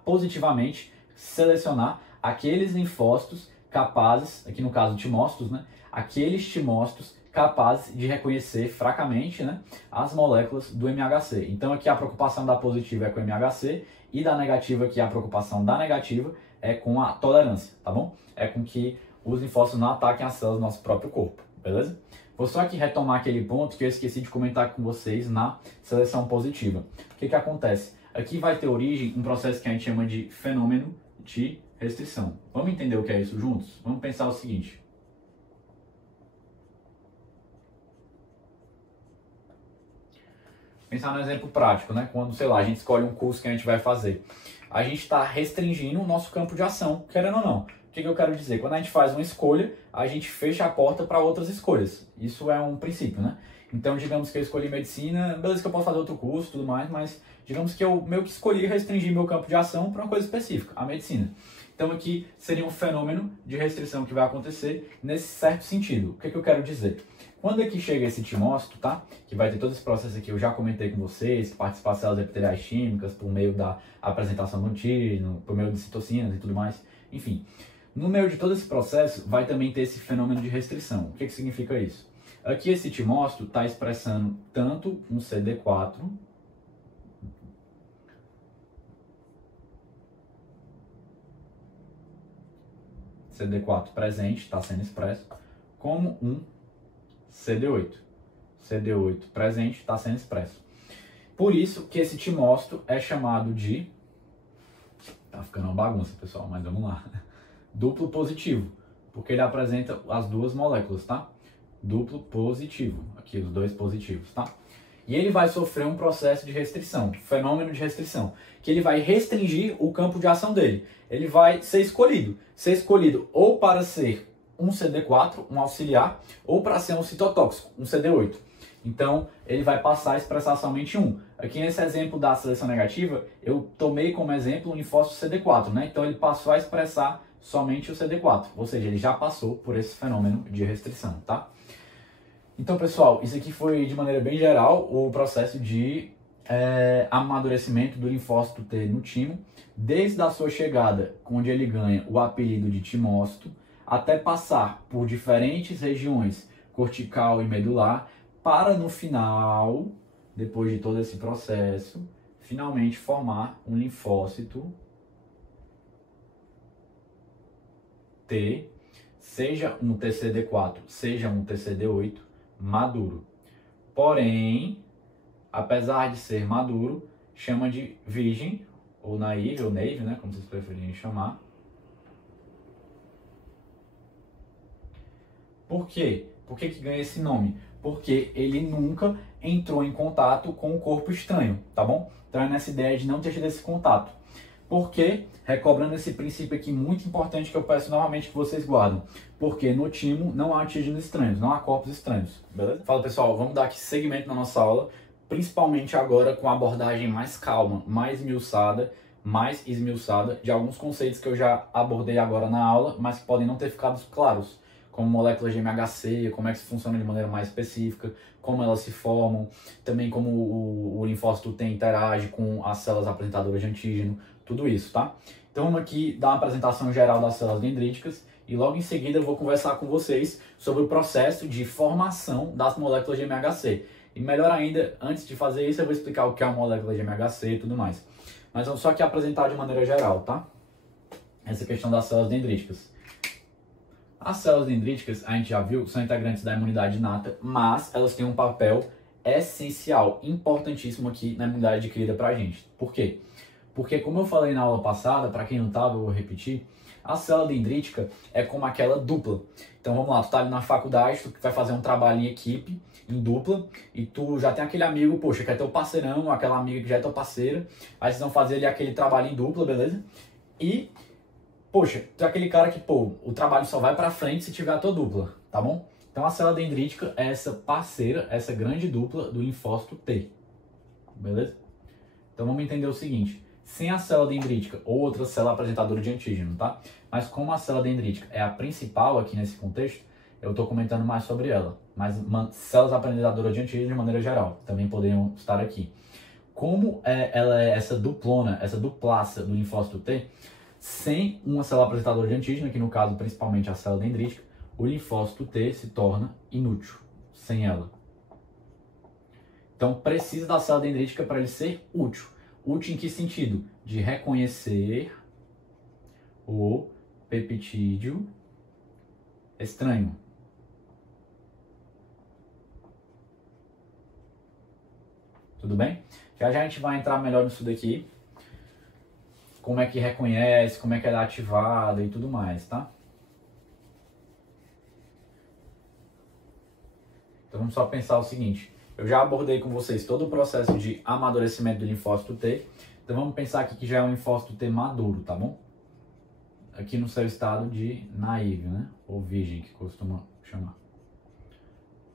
positivamente selecionar aqueles linfócitos capazes, aqui no caso timócitos, né? Aqueles timócitos capazes de reconhecer fracamente, né, as moléculas do MHC. Então aqui a preocupação da positiva é com o MHC e da negativa aqui a preocupação da negativa é com a tolerância, tá bom? É com que os linfócitos não ataquem as células do nosso próprio corpo, beleza? Vou só aqui retomar aquele ponto que eu esqueci de comentar com vocês na seleção positiva. O que acontece? Aqui vai ter origem um processo que a gente chama de fenômeno de restrição. Vamos entender o que é isso juntos? Vamos pensar o seguinte. Pensar no exemplo prático, né? Quando, sei lá, a gente escolhe um curso que a gente vai fazer. A gente está restringindo o nosso campo de ação, querendo ou não. O que eu quero dizer? Quando a gente faz uma escolha, a gente fecha a porta para outras escolhas. Isso é um princípio, né? Então, digamos que eu escolhi medicina, beleza que eu posso fazer outro curso e tudo mais, mas digamos que eu meio que escolhi restringir meu campo de ação para uma coisa específica, a medicina. Então, aqui seria um fenômeno de restrição que vai acontecer nesse certo sentido. O que eu quero dizer? Quando aqui chega esse timócito, tá? Que vai ter todo esse processo aqui, eu já comentei com vocês, participar de células epiteliais químicas por meio da apresentação do antígeno, por meio de citocinas e tudo mais, enfim. No meio de todo esse processo, vai também ter esse fenômeno de restrição. O que significa isso? Aqui esse timócito está expressando tanto um CD4, CD4 presente, está sendo expresso, como um CD8. CD8 presente, está sendo expresso. Por isso que esse timócito é chamado de... Tá ficando uma bagunça, pessoal, mas vamos lá. Duplo positivo, porque ele apresenta as duas moléculas, tá? Duplo positivo, aqui os dois positivos, tá? E ele vai sofrer um processo de restrição, fenômeno de restrição, que ele vai restringir o campo de ação dele. Ele vai ser escolhido ou para ser um CD4, um auxiliar, ou para ser um citotóxico, um CD8. Então, ele vai passar a expressar somente um. Aqui nesse exemplo da seleção negativa, eu tomei como exemplo o linfócito CD4, né? Então, ele passou a expressar somente o CD4, ou seja, ele já passou por esse fenômeno de restrição, tá? Então, pessoal, isso aqui foi, de maneira bem geral, o processo de amadurecimento do linfócito T no timo, desde a sua chegada, onde ele ganha o apelido de timócito, até passar por diferentes regiões cortical e medular, para no final, depois de todo esse processo, finalmente formar um linfócito T, seja um TCD4, seja um TCD8, maduro. Porém, apesar de ser maduro, chama de virgem, ou naive, ou naive, né, como vocês preferirem chamar. Por quê? Por que ganha esse nome? Porque ele nunca entrou em contato com o corpo estranho, tá bom? Então é nessa ideia de não ter tido esse contato. Porque, recobrando esse princípio aqui muito importante que eu peço novamente que vocês guardem, porque no timo não há antígenos estranhos, não há corpos estranhos, beleza? Fala pessoal, vamos dar aqui seguimento na nossa aula, principalmente agora com a abordagem mais calma, mais esmiuçada de alguns conceitos que eu já abordei agora na aula, mas que podem não ter ficado claros, como moléculas de MHC, como é que isso funciona de maneira mais específica, como elas se formam, também como o linfócito T interage com as células apresentadoras de antígeno, tudo isso, tá? Então vamos aqui dar uma apresentação geral das células dendríticas e logo em seguida eu vou conversar com vocês sobre o processo de formação das moléculas de MHC. E melhor ainda, antes de fazer isso, eu vou explicar o que é uma molécula de MHC e tudo mais. Mas vamos só aqui apresentar de maneira geral, tá? Essa questão das células dendríticas. As células dendríticas, a gente já viu, são integrantes da imunidade inata, mas elas têm um papel essencial, importantíssimo aqui na imunidade adquirida pra gente. Por quê? Porque, como eu falei na aula passada, para quem não estava, eu vou repetir, a célula dendrítica é como aquela dupla. Então vamos lá, tu tá ali na faculdade, tu vai fazer um trabalho em equipe, em dupla, e tu já tem aquele amigo, poxa, que é teu parceirão, aquela amiga que já é tua parceira, aí vocês vão fazer ali aquele trabalho em dupla, beleza? E, poxa, tu é aquele cara que, pô, o trabalho só vai pra frente se tiver a tua dupla, tá bom? Então a célula dendrítica é essa parceira, essa grande dupla do linfócito T, beleza? Então vamos entender o seguinte. sem a célula dendrítica ou outra célula apresentadora de antígeno, tá? Mas como a célula dendrítica é a principal aqui nesse contexto, eu estou comentando mais sobre ela. Mas células apresentadoras de antígeno de maneira geral também poderiam estar aqui. Como ela é essa duplona, essa duplaça do linfócito T, sem uma célula apresentadora de antígeno, que no caso principalmente a célula dendrítica, o linfócito T se torna inútil sem ela. Então precisa da célula dendrítica para ele ser útil. Útil em que sentido? De reconhecer o peptídeo estranho. Tudo bem? Já já a gente vai entrar melhor nisso daqui. Como é que reconhece, como é que ela é ativada e tudo mais, tá? Então vamos só pensar o seguinte. Eu já abordei com vocês todo o processo de amadurecimento do linfócito T. Então vamos pensar aqui que já é um linfócito T maduro, tá bom? Aqui no seu estado de naive, né? Ou virgem, que costuma chamar.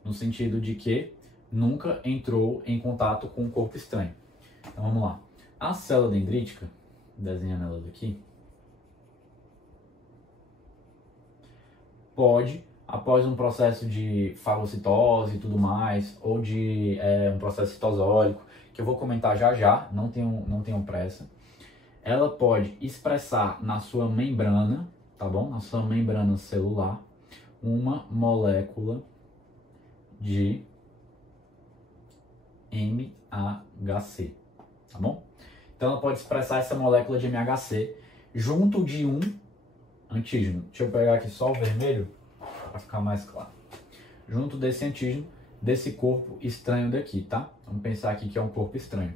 No sentido de que nunca entrou em contato com um corpo estranho. Então vamos lá. A célula dendrítica, desenhando ela daqui, pode, após um processo de fagocitose e tudo mais, ou de um processo citosólico, que eu vou comentar já já, não tenham pressa, ela pode expressar na sua membrana, tá bom? Na sua membrana celular, uma molécula de MHC, tá bom? Então ela pode expressar essa molécula de MHC junto de um antígeno. Deixa eu pegar aqui só o vermelho para ficar mais claro. Junto desse antígeno, desse corpo estranho daqui, tá? Vamos pensar aqui que é um corpo estranho.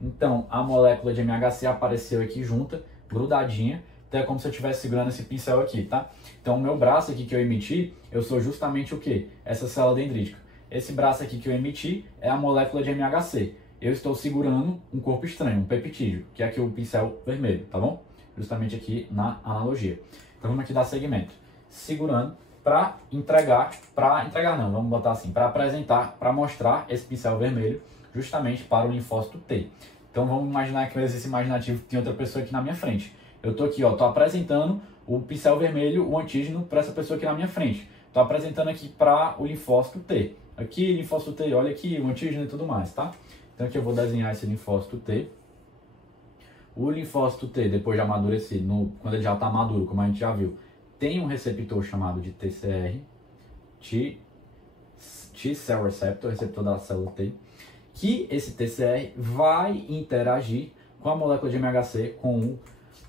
Então a molécula de MHC apareceu aqui junta, grudadinha. Então é como se eu estivesse segurando esse pincel aqui, tá? Então o meu braço aqui que eu emiti, eu sou justamente o quê? Essa célula dendrítica. Esse braço aqui que eu emiti é a molécula de MHC. Eu estou segurando um corpo estranho, um peptídeo, que é aqui o pincel vermelho, tá bom? Justamente aqui na analogia. Então vamos aqui dar segmento. Segurando para vamos botar assim, para apresentar, para mostrar esse pincel vermelho justamente para o linfócito T. Então vamos imaginar que um exercício imaginativo que tem outra pessoa aqui na minha frente. Eu estou aqui, ó, tô apresentando o pincel vermelho, o antígeno, para essa pessoa aqui na minha frente. Estou apresentando aqui para o linfócito T. Aqui, linfócito T, olha aqui, o antígeno e tudo mais, tá? Então aqui eu vou desenhar esse linfócito T. O linfócito T, depois de amadurecido, quando ele já está maduro, como a gente já viu, tem um receptor chamado de TCR, T-cell receptor, receptor da célula T, que esse TCR vai interagir com a molécula de MHC com o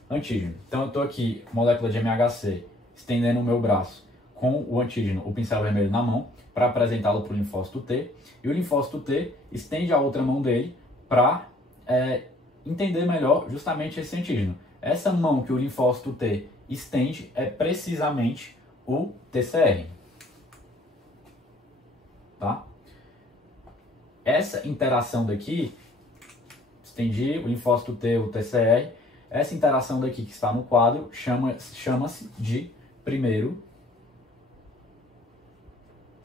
antígeno. Então eu estou aqui, molécula de MHC, estendendo o meu braço com o antígeno, o pincel vermelho na mão, para apresentá-lo para o linfócito T, e o linfócito T estende a outra mão dele para entender melhor justamente esse antígeno. Essa mão que o linfócito T estende é precisamente o TCR. Tá? Essa interação daqui, estendi o linfócito T, o TCR, essa interação daqui que está no quadro chama-se de primeiro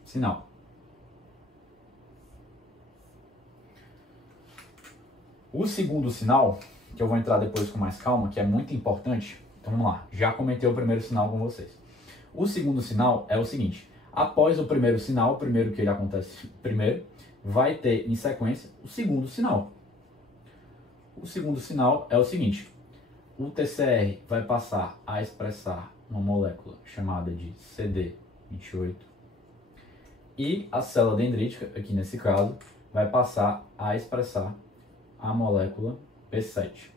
sinal. O segundo sinal, que eu vou entrar depois com mais calma, que é muito importante, então vamos lá, já comentei o primeiro sinal com vocês. O segundo sinal é o seguinte, após o primeiro sinal, o primeiro que ele acontece primeiro, vai ter em sequência o segundo sinal. O segundo sinal é o seguinte, o TCR vai passar a expressar uma molécula chamada de CD28 e a célula dendrítica, aqui nesse caso, vai passar a expressar a molécula P7.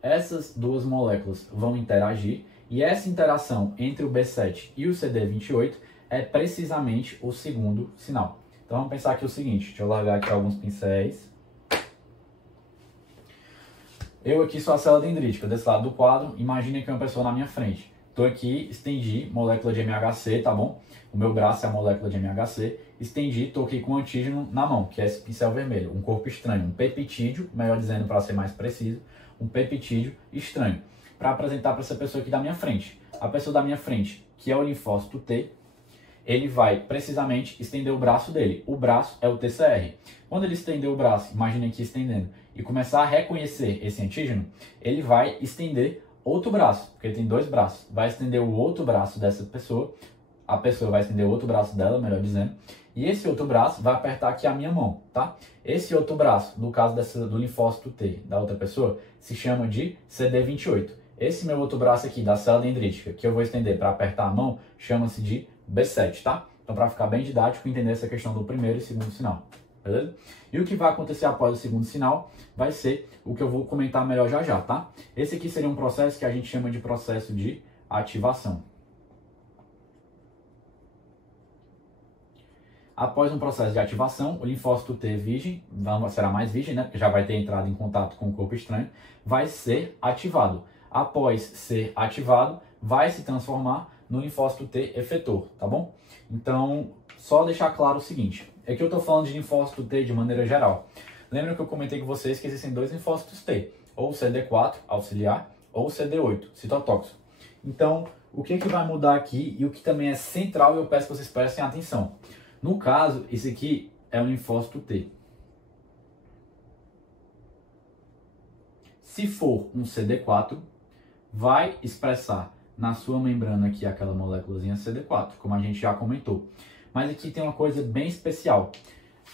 Essas duas moléculas vão interagir e essa interação entre o B7 e o CD28 é precisamente o segundo sinal. Então vamos pensar aqui o seguinte, deixa eu largar aqui alguns pincéis. Eu aqui sou a célula dendrítica, desse lado do quadro, imagine que é uma pessoa na minha frente. Estou aqui, estendi, molécula de MHC, tá bom? O meu braço é a molécula de MHC. Estendi, estou aqui com o antígeno na mão, que é esse pincel vermelho. Um corpo estranho, um peptídeo, melhor dizendo para ser mais preciso, um peptídeo estranho. Para apresentar para essa pessoa aqui da minha frente. A pessoa da minha frente, que é o linfócito T, ele vai precisamente estender o braço dele. O braço é o TCR. Quando ele estender o braço, imagine aqui estendendo, e começar a reconhecer esse antígeno, ele vai estender outro braço, porque ele tem dois braços. Vai estender o outro braço dessa pessoa, a pessoa vai estender o outro braço dela, melhor dizendo, e esse outro braço vai apertar aqui a minha mão, tá? Esse outro braço, no caso do linfócito T da outra pessoa, se chama de CD28. Esse meu outro braço aqui, da célula dendrítica, que eu vou estender para apertar a mão, chama-se de B7, tá? Então, para ficar bem didático, entender essa questão do primeiro e segundo sinal, beleza? E o que vai acontecer após o segundo sinal vai ser o que eu vou comentar melhor já já, tá? Esse aqui seria um processo que a gente chama de processo de ativação. Após um processo de ativação, o linfócito T virgem, será mais virgem, né? Porque já vai ter entrado em contato com o corpo estranho, vai ser ativado. Após ser ativado, vai se transformar no linfócito T efetor, tá bom? Então, só deixar claro o seguinte, é que eu estou falando de linfócito T de maneira geral. Lembra que eu comentei com vocês que existem dois linfócitos T, ou CD4, auxiliar, ou CD8, citotóxico. Então, o que vai mudar aqui e o que também é central e eu peço que vocês prestem atenção. No caso, esse aqui é o linfócito T. Se for um CD4, vai expressar na sua membrana aqui aquela moléculazinha CD4, como a gente já comentou. Mas aqui tem uma coisa bem especial.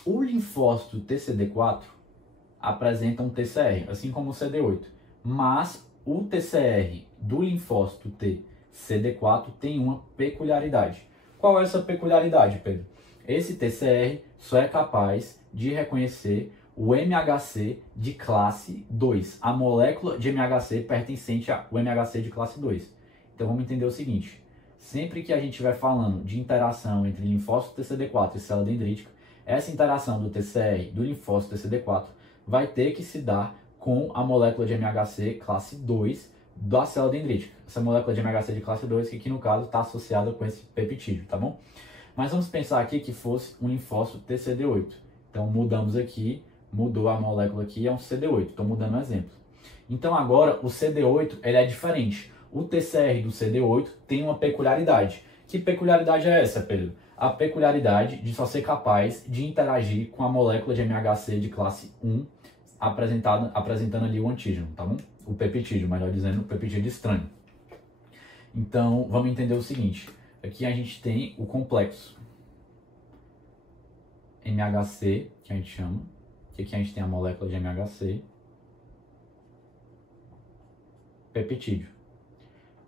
O linfócito TCD4 apresenta um TCR, assim como o CD8. Mas o TCR do linfócito T CD4 tem uma peculiaridade. Qual é essa peculiaridade, Pedro? Esse TCR só é capaz de reconhecer o MHC de classe 2, a molécula de MHC pertencente ao MHC de classe 2. Então vamos entender o seguinte, sempre que a gente estiver falando de interação entre linfócito TCD4 e célula dendrítica, essa interação do TCR do linfócito TCD4 vai ter que se dar com a molécula de MHC classe 2 da célula dendrítica. Essa molécula de MHC de classe 2 que aqui no caso está associada com esse peptídeo, tá bom? Mas vamos pensar aqui que fosse um linfócito TCD8. Então mudamos aqui, mudou a molécula aqui, é um CD8. Estou mudando o exemplo. Então agora o CD8 ele é diferente. O TCR do CD8 tem uma peculiaridade. Que peculiaridade é essa, Pedro? A peculiaridade de só ser capaz de interagir com a molécula de MHC de classe 1 apresentando ali o antígeno, tá bom? O peptídeo, melhor dizendo, o peptídeo estranho. Então vamos entender o seguinte. Aqui a gente tem o complexo MHC, que a gente chama, que aqui a gente tem a molécula de MHC, peptídeo.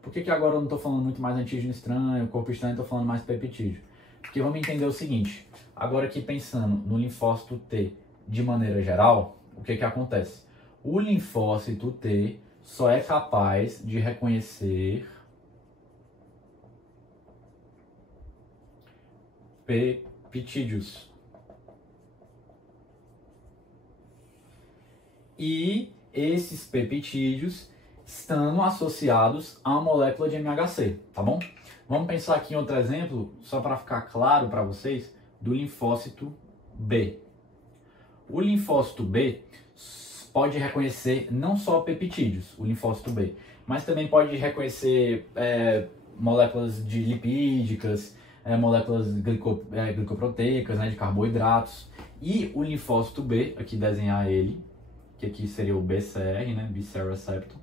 Por que agora eu não estou falando muito mais antígeno estranho, corpo estranho, estou falando mais peptídeo? Porque vamos entender o seguinte, agora aqui pensando no linfócito T de maneira geral, o que acontece? O linfócito T só é capaz de reconhecer peptídeos. E esses peptídeos estão associados à molécula de MHC, tá bom? Vamos pensar aqui em outro exemplo, só para ficar claro para vocês, do linfócito B. O linfócito B pode reconhecer não só peptídeos, o linfócito B, mas também pode reconhecer moléculas de lipídicas, moléculas glicoproteicas, né, de carboidratos. E o linfócito B, aqui desenhar ele, que aqui seria o BCR, né, B-cell receptor.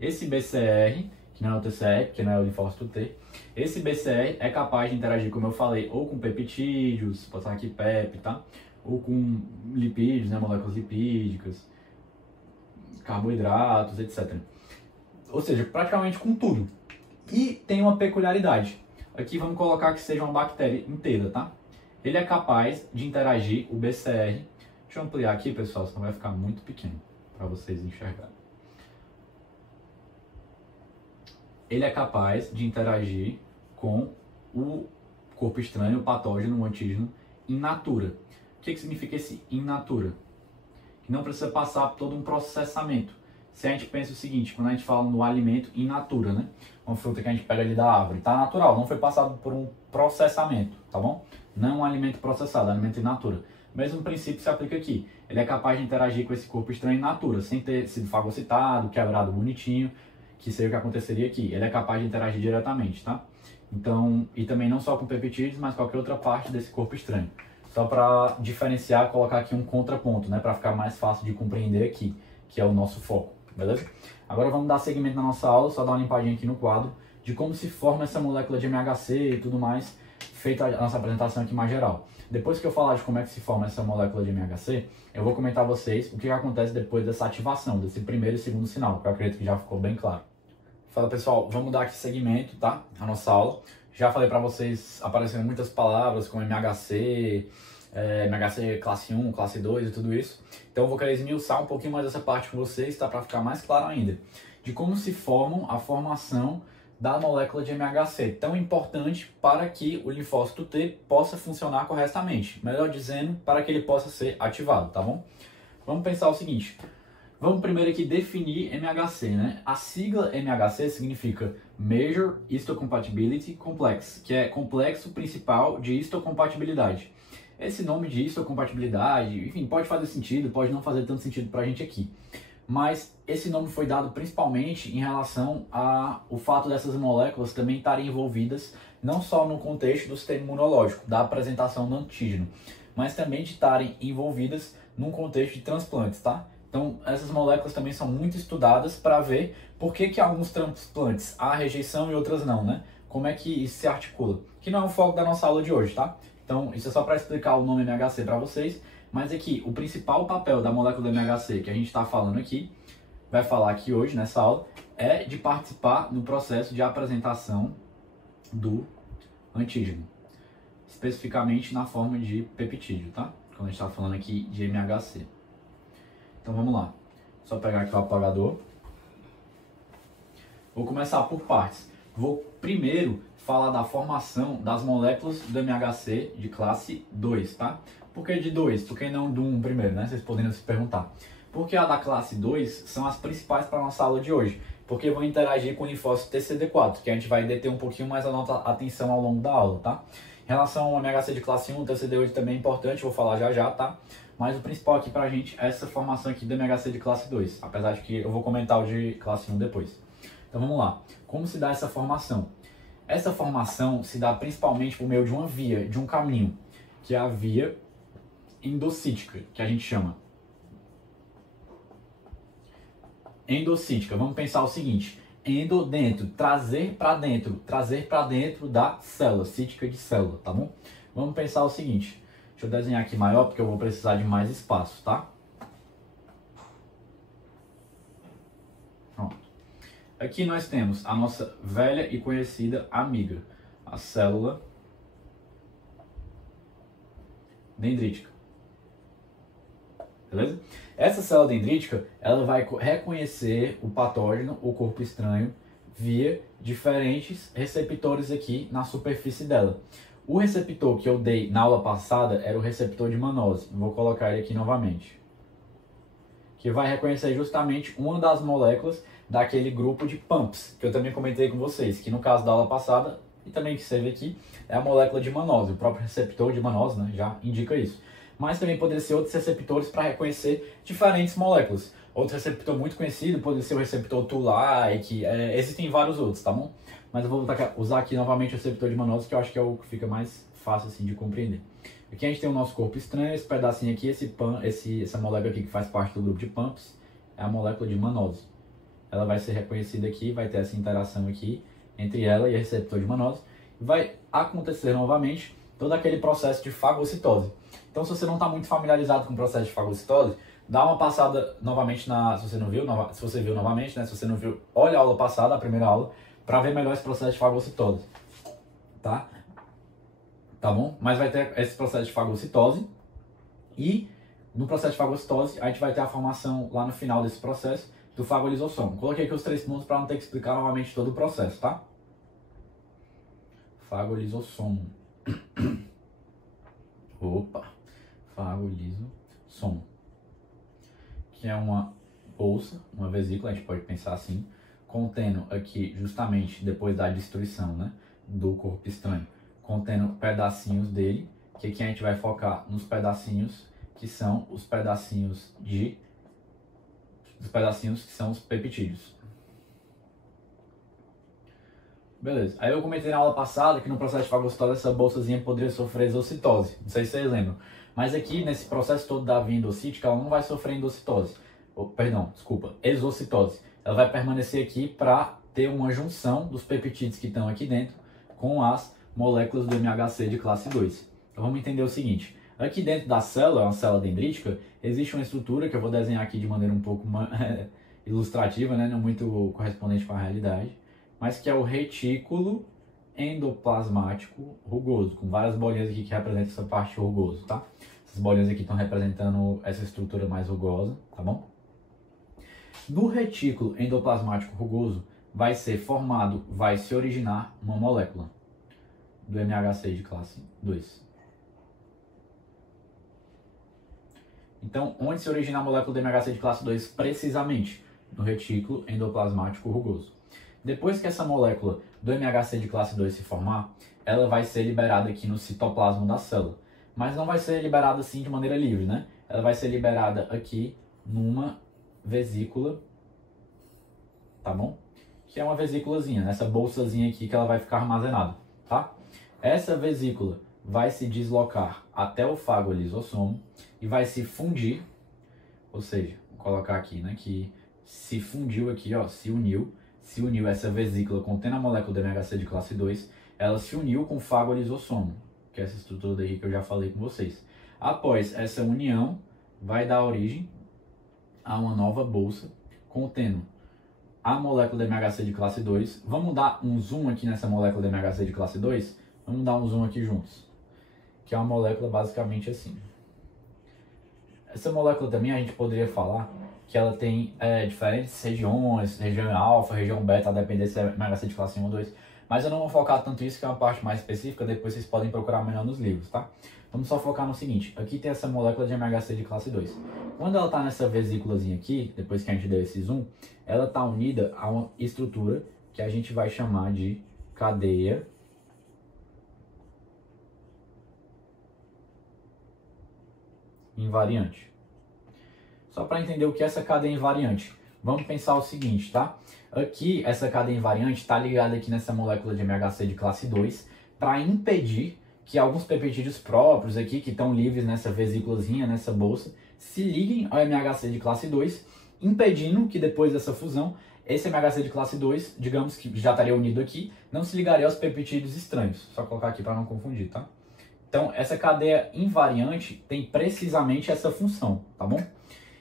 Esse BCR, que não é o TCR, que não é o linfócito T, esse BCR é capaz de interagir, como eu falei, ou com peptídeos, vou botar aqui PEP, tá? Ou com lipídios, né, moléculas lipídicas, carboidratos, etc. Ou seja, praticamente com tudo. E tem uma peculiaridade. Aqui vamos colocar que seja uma bactéria inteira, tá? Ele é capaz de interagir, o BCR. Deixa eu ampliar aqui, pessoal, senão vai ficar muito pequeno para vocês enxergarem. Ele é capaz de interagir com o corpo estranho, o patógeno, o antígeno, in natura. O que significa esse in natura? Que não precisa passar por todo um processamento. Se a gente pensa o seguinte, quando a gente fala no alimento in natura, né? Uma fruta que a gente pega ali da árvore, tá natural, não foi passado por um processamento, tá bom? Não é um alimento processado, é um alimento in natura. O mesmo princípio se aplica aqui. Ele é capaz de interagir com esse corpo estranho in natura, sem ter sido fagocitado, quebrado bonitinho, que seria o que aconteceria aqui. Ele é capaz de interagir diretamente, tá? Então, e também não só com peptídeos, mas qualquer outra parte desse corpo estranho. Só para diferenciar, colocar aqui um contraponto, né? Para ficar mais fácil de compreender aqui, que é o nosso foco, beleza? Agora vamos dar seguimento na nossa aula, só dar uma limpadinha aqui no quadro, de como se forma essa molécula de MHC e tudo mais, feita a nossa apresentação aqui mais geral. Depois que eu falar de como é que se forma essa molécula de MHC, eu vou comentar a vocês o que acontece depois dessa ativação, desse primeiro e segundo sinal, que eu acredito que já ficou bem claro. Fala pessoal, vamos dar aqui seguimento, tá? A nossa aula. Já falei para vocês, apareceram muitas palavras como MHC, MHC classe 1, classe 2 e tudo isso. Então eu vou querer esmiuçar um pouquinho mais essa parte com vocês, tá? Para ficar mais claro ainda. De como se formam a formação da molécula de MHC, tão importante para que o linfócito T possa funcionar corretamente. Melhor dizendo, para que ele possa ser ativado, tá bom? Vamos pensar o seguinte. Vamos primeiro aqui definir MHC, né? A sigla MHC significa Major Histocompatibility Complex, que é complexo principal de histocompatibilidade. Esse nome de histocompatibilidade, enfim, pode fazer sentido, pode não fazer tanto sentido pra gente aqui. Mas esse nome foi dado principalmente em relação ao fato dessas moléculas também estarem envolvidas não só no contexto do sistema imunológico, da apresentação do antígeno, mas também de estarem envolvidas num contexto de transplantes, tá? Então, essas moléculas também são muito estudadas para ver por que alguns transplantes há rejeição e outras não, né? Como é que isso se articula. Que não é o foco da nossa aula de hoje, tá? Então, isso é só para explicar o nome MHC para vocês. Mas aqui, o principal papel da molécula MHC que a gente está falando aqui, vai falar aqui hoje nessa aula, é de participar no processo de apresentação do antígeno. Especificamente na forma de peptídeo, tá? Quando a gente está falando aqui de MHC. Então vamos lá, só pegar aqui o apagador. Vou começar por partes. Vou primeiro falar da formação das moléculas do MHC de classe 2, tá? Por que de 2? Por que não do 1 primeiro, né? Vocês poderiam se perguntar. Porque a da classe 2 são as principais para a nossa aula de hoje. Porque vão interagir com o linfócito TCD4, que a gente vai deter um pouquinho mais a nossa atenção ao longo da aula, tá? Em relação ao MHC de classe 1, o TCD8 também é importante, vou falar já já, tá? Mas o principal aqui pra gente é essa formação aqui do MHC de classe 2, apesar de que eu vou comentar o de classe 1 depois. Então vamos lá. Como se dá essa formação? Essa formação se dá principalmente por meio de uma via, de um caminho, que é a via endocítica, que a gente chama. Endocítica. Vamos pensar o seguinte. Endo, dentro, trazer para dentro da célula, cítica de célula, tá bom? Vamos pensar o seguinte. Deixa eu desenhar aqui maior, porque eu vou precisar de mais espaço, tá? Pronto. Aqui nós temos a nossa velha e conhecida amiga, a célula dendrítica. Beleza? Essa célula dendrítica, ela vai reconhecer o patógeno, o corpo estranho, via diferentes receptores aqui na superfície dela. O receptor que eu dei na aula passada era o receptor de mannose. Vou colocar ele aqui novamente. Que vai reconhecer justamente uma das moléculas daquele grupo de PAMPs, que eu também comentei com vocês, que no caso da aula passada, e também que serve aqui, é a molécula de mannose. O próprio receptor de mannose, né, já indica isso. Mas também poderia ser outros receptores para reconhecer diferentes moléculas. Outro receptor muito conhecido poderia ser o receptor Toll-like, existem vários outros, tá bom? Mas eu vou usar aqui novamente o receptor de mannose, que eu acho que é o que fica mais fácil assim, de compreender. Aqui a gente tem o nosso corpo estranho, esse pedacinho aqui, essa molécula aqui que faz parte do grupo de PAMPs, é a molécula de mannose. Ela vai ser reconhecida aqui, vai ter essa interação aqui entre ela e o receptor de mannose. Vai acontecer novamente todo aquele processo de fagocitose. Então, se você não está muito familiarizado com o processo de fagocitose, dá uma passada novamente se você não viu, se você viu novamente, né? Se você não viu, olha a aula passada, a primeira aula, para ver melhor esse processo de fagocitose, tá? Tá bom? Mas vai ter esse processo de fagocitose e no processo de fagocitose a gente vai ter a formação lá no final desse processo do fagolisossomo. Coloquei aqui os 3 pontos para não ter que explicar novamente todo o processo, tá? Fagolisossomo. Opa! Fagolisossomo. Que é uma bolsa, uma vesícula, a gente pode pensar assim, contendo aqui, justamente depois da destruição, né, do corpo estranho, contendo pedacinhos dele, que aqui a gente vai focar nos pedacinhos que são os pedacinhos que são os peptídeos. Beleza. Aí eu comentei na aula passada que no processo de fagocitose essa bolsazinha poderia sofrer exocitose. Não sei se vocês lembram. Mas aqui, nesse processo todo da via endocítica, ela não vai sofrer endocitose. Perdão, desculpa, exocitose. Ela vai permanecer aqui para ter uma junção dos peptídeos que estão aqui dentro com as moléculas do MHC de classe 2. Então vamos entender o seguinte. Aqui dentro da célula, uma célula dendrítica, existe uma estrutura que eu vou desenhar aqui de maneira um pouco ilustrativa, né? Não muito correspondente com a realidade, mas que é o retículo endoplasmático rugoso, com várias bolinhas aqui que representam essa parte rugosa, tá? Essas bolinhas aqui estão representando essa estrutura mais rugosa, tá bom? No retículo endoplasmático rugoso vai se originar uma molécula do MHC de classe 2. Então, onde se origina a molécula do MHC de classe 2? Precisamente no retículo endoplasmático rugoso. Depois que essa molécula do MHC de classe 2 se formar, ela vai ser liberada aqui no citoplasma da célula. Mas não vai ser liberada assim de maneira livre, né? Ela vai ser liberada aqui numa vesícula, tá bom? Que é uma vesículazinha, nessa bolsazinha aqui que ela vai ficar armazenada, tá? Essa vesícula vai se deslocar até o fagolisossomo e vai se fundir, ou seja, vou colocar aqui, né, que se fundiu aqui, ó, se uniu essa vesícula contendo a molécula do MHC de classe 2, ela se uniu com o fagolisossomo, que é essa estrutura daqui que eu já falei com vocês. Após essa união, vai dar origem a uma nova bolsa contendo a molécula do MHC de classe 2. Vamos dar um zoom aqui nessa molécula do MHC de classe 2? Vamos dar um zoom aqui juntos. Que é uma molécula basicamente assim. Essa molécula também a gente poderia falar que ela tem diferentes regiões, região alfa, região beta, a depender se é MHC de classe 1 ou 2. Mas eu não vou focar tanto isso, que é uma parte mais específica, depois vocês podem procurar melhor nos livros, tá? Vamos só focar no seguinte, aqui tem essa molécula de MHC de classe 2. Quando ela está nessa vesículazinha aqui, depois que a gente deu esse zoom, ela está unida a uma estrutura que a gente vai chamar de cadeia invariante. Só para entender o que é essa cadeia invariante, vamos pensar o seguinte, tá? Aqui, essa cadeia invariante está ligada aqui nessa molécula de MHC de classe 2 para impedir que alguns peptídeos próprios aqui, que estão livres nessa vesículazinha, nessa bolsa, se liguem ao MHC de classe 2, impedindo que depois dessa fusão, esse MHC de classe 2, digamos que já estaria unido aqui, não se ligaria aos peptídeos estranhos. Só colocar aqui para não confundir, tá? Então, essa cadeia invariante tem precisamente essa função, tá bom?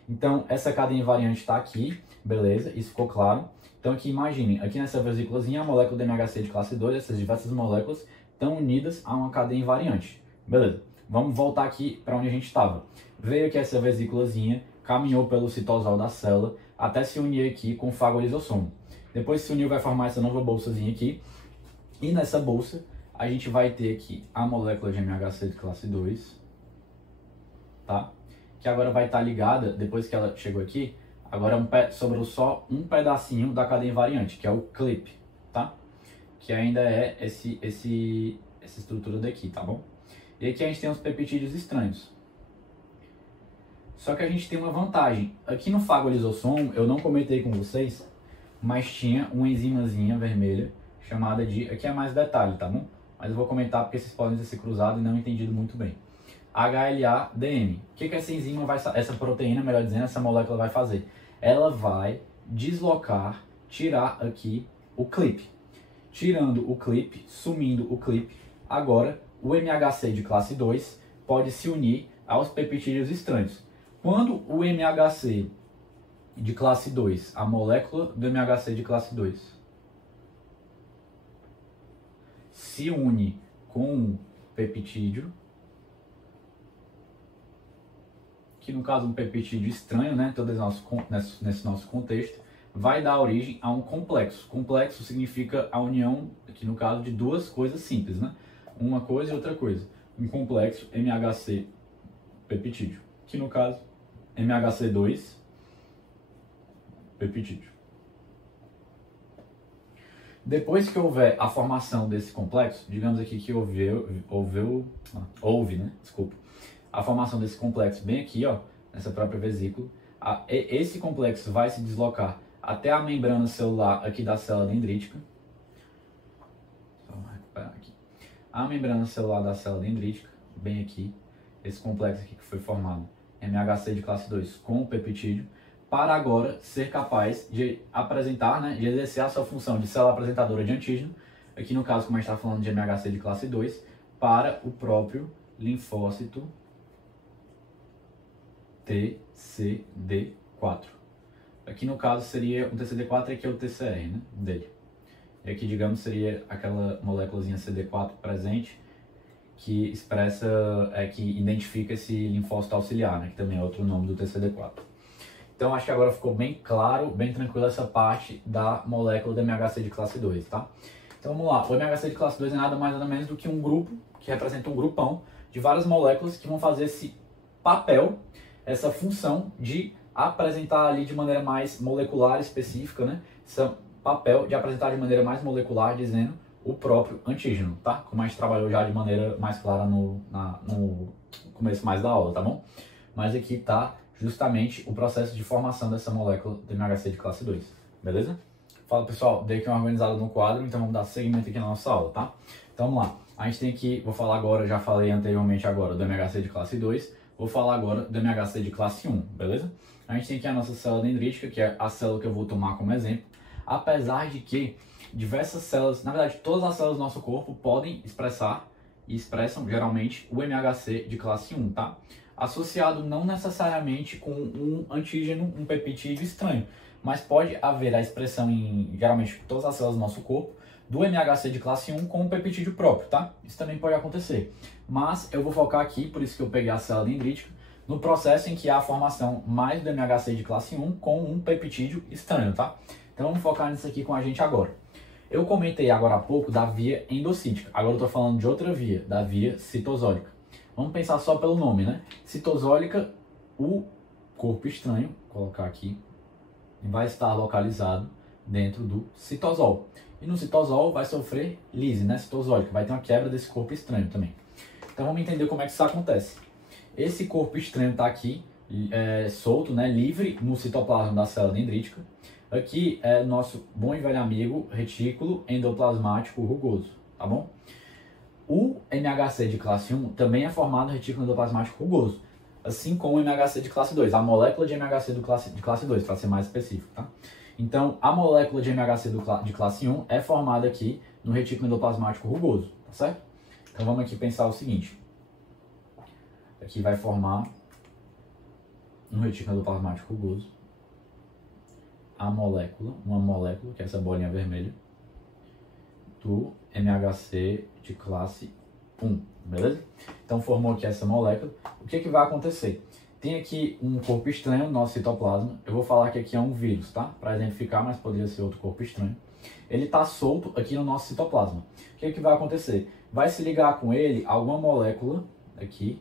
Então, essa cadeia invariante está aqui, beleza, isso ficou claro. Então, aqui imaginem, aqui nessa vesículazinha, a molécula do MHC de classe 2, essas diversas moléculas estão unidas a uma cadeia invariante. Beleza, vamos voltar aqui para onde a gente estava. Veio aqui essa vesículazinha, caminhou pelo citosol da célula, até se unir aqui com o fagolisossomo. Depois se uniu, vai formar essa nova bolsazinha aqui. E nessa bolsa, a gente vai ter aqui a molécula de MHC de classe 2, tá? Que agora vai estar ligada, depois que ela chegou aqui, agora sobrou só um pedacinho da cadeia invariante, que é o clip, tá? Que ainda é essa estrutura daqui, tá bom? E aqui a gente tem os peptídeos estranhos. Só que a gente tem uma vantagem. Aqui no fagolisossomo, eu não comentei com vocês, mas tinha uma enzimazinha vermelha chamada de... Aqui é mais detalhe, tá bom? Mas eu vou comentar porque vocês podem ter se cruzado e não entendido muito bem. HLA-DM. O que essa enzima vai... Essa proteína, melhor dizendo, essa molécula vai fazer? Ela vai deslocar, tirar aqui o clip. Tirando o clip, sumindo o clip, agora o MHC de classe 2 pode se unir aos peptídeos estranhos. Quando o MHC de classe 2, a molécula do MHC de classe 2, se une com um peptídeo, que no caso um peptídeo estranho, né, nesse nosso contexto, vai dar origem a um complexo. Complexo significa a união, aqui no caso, de duas coisas simples, né? Uma coisa e outra coisa. Um complexo MHC peptídeo, que no caso MHC2 peptídeo. Depois que houver a formação desse complexo, digamos aqui que houve, né? Desculpa. A formação desse complexo bem aqui, ó, nessa própria vesícula, esse complexo vai se deslocar até a membrana celular aqui da célula dendrítica. recuperar aqui. A membrana celular da célula dendrítica, bem aqui, esse complexo aqui que foi formado, MHC de classe 2 com o peptídeo, para agora ser capaz de apresentar, né, de exercer a sua função de célula apresentadora de antígeno, aqui no caso, como a gente está falando de MHC de classe 2, para o próprio linfócito TCD4. Aqui no caso seria o TCD4 e aqui é o TCR, né, dele. E aqui, digamos, seria aquela moléculazinha CD4 presente que expressa, que identifica esse linfócito auxiliar, né, que também é outro nome do TCD4. Então, acho que agora ficou bem claro, bem tranquilo essa parte da molécula do MHC de classe 2, tá? Então, vamos lá. O MHC de classe 2 é nada mais nada menos do que um grupo, que representa um grupão de várias moléculas que vão fazer esse papel, essa função de apresentar ali de maneira mais molecular específica, né? Esse papel de apresentar de maneira mais molecular, dizendo o próprio antígeno, tá? Como a gente trabalhou já de maneira mais clara no começo mais da aula, tá bom? Mas aqui tá justamente o processo de formação dessa molécula do MHC de classe 2, beleza? Fala pessoal, dei aqui uma organizada no quadro, então vamos dar seguimento aqui na nossa aula, tá? Então vamos lá, a gente tem aqui, vou falar agora, já falei anteriormente agora do MHC de classe 2, vou falar agora do MHC de classe 1, beleza? A gente tem aqui a nossa célula dendrítica, que é a célula que eu vou tomar como exemplo, apesar de que diversas células, na verdade todas as células do nosso corpo podem expressar e expressam geralmente o MHC de classe 1, tá? Associado não necessariamente com um antígeno, um peptídeo estranho, mas pode haver a expressão em geralmente todas as células do nosso corpo do MHC de classe 1 com um peptídeo próprio, tá? Isso também pode acontecer. Mas eu vou focar aqui, por isso que eu peguei a célula dendrítica, no processo em que há a formação mais do MHC de classe 1 com um peptídeo estranho, tá? Então vamos focar nisso aqui com a gente agora. Eu comentei agora há pouco da via endocítica, agora eu estou falando de outra via, da via citosólica. Vamos pensar só pelo nome, né? Citosólica, o corpo estranho, vou colocar aqui, vai estar localizado dentro do citosol. E no citosol vai sofrer lise, né? Citosólica, vai ter uma quebra desse corpo estranho também. Então vamos entender como é que isso acontece. Esse corpo estranho está aqui, solto, né? Livre no citoplasma da célula dendrítica. Aqui é nosso bom e velho amigo retículo endoplasmático rugoso, tá bom? O MHC de classe 1 também é formado no retículo endoplasmático rugoso, assim como o MHC de classe 2, a molécula de MHC de classe 2, para ser mais específico, tá? Então, a molécula de MHC de classe 1 é formada aqui no retículo endoplasmático rugoso, tá certo? Então, vamos aqui pensar o seguinte. Aqui vai formar no retículo endoplasmático rugoso uma molécula, que é essa bolinha vermelha, do MHC de classe 1, beleza? Então formou aqui essa molécula. O que vai acontecer? Tem aqui um corpo estranho no nosso citoplasma. Eu vou falar que aqui é um vírus, tá? Para exemplificar, mas poderia ser outro corpo estranho. Ele está solto aqui no nosso citoplasma. O que vai acontecer? Vai se ligar com ele alguma molécula aqui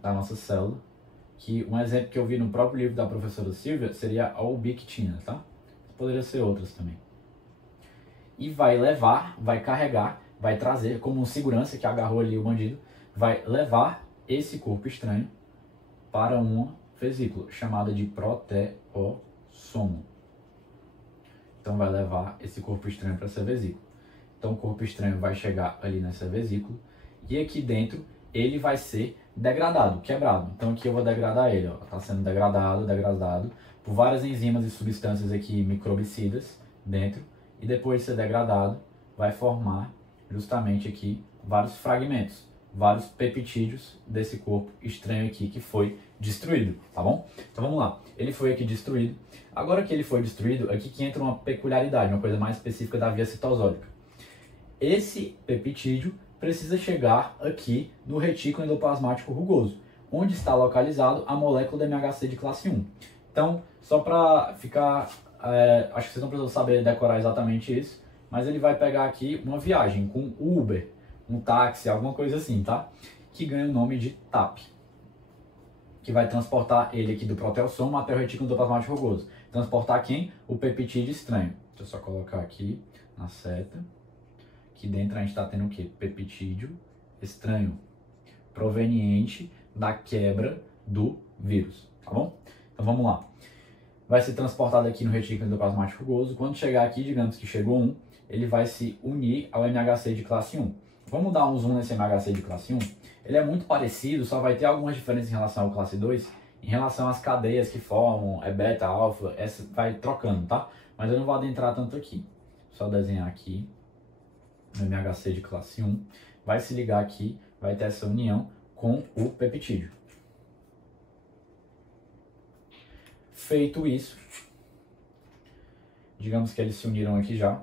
da nossa célula, que um exemplo que eu vi no próprio livro da professora Silvia seria a albictina, tá? Poderia ser outras também. E vai levar, vai carregar, vai trazer como um segurança que agarrou ali o bandido, vai levar esse corpo estranho para uma vesícula chamada de proteosomo. Então vai levar esse corpo estranho para essa vesícula. Então o corpo estranho vai chegar ali nessa vesícula e aqui dentro ele vai ser degradado, quebrado. Então aqui eu vou degradar ele, está sendo degradado por várias enzimas e substâncias aqui microbicidas dentro, e depois de ser degradado vai formar justamente aqui vários fragmentos, vários peptídeos desse corpo estranho aqui que foi destruído, tá bom? Então vamos lá, ele foi aqui destruído. Agora que ele foi destruído, aqui que entra uma peculiaridade, uma coisa mais específica da via citosólica. Esse peptídeo precisa chegar aqui no retículo endoplasmático rugoso, onde está localizado a molécula do MHC de classe 1. Então, só para ficar, acho que vocês não precisam saber decorar exatamente isso, mas ele vai pegar aqui uma viagem com Uber, um táxi, alguma coisa assim, tá? Que ganha o nome de TAP, que vai transportar ele aqui do proteosomo até o retículo endoplasmático rugoso. Transportar quem? O peptídeo estranho. Deixa eu só colocar aqui na seta. Aqui dentro a gente está tendo o quê? Peptídeo estranho, proveniente da quebra do vírus, tá bom? Então vamos lá. Vai ser transportado aqui no retículo endoplasmático rugoso. Quando chegar aqui, digamos que chegou um, ele vai se unir ao MHC de classe 1. Vamos dar um zoom nesse MHC de classe 1. Ele é muito parecido, só vai ter algumas diferenças em relação ao classe 2, em relação às cadeias que formam, beta, alfa, essa vai trocando, tá? Mas eu não vou adentrar tanto aqui. Só desenhar aqui no MHC de classe 1. Vai se ligar aqui, vai ter essa união com o peptídeo. Feito isso, digamos que eles se uniram aqui já,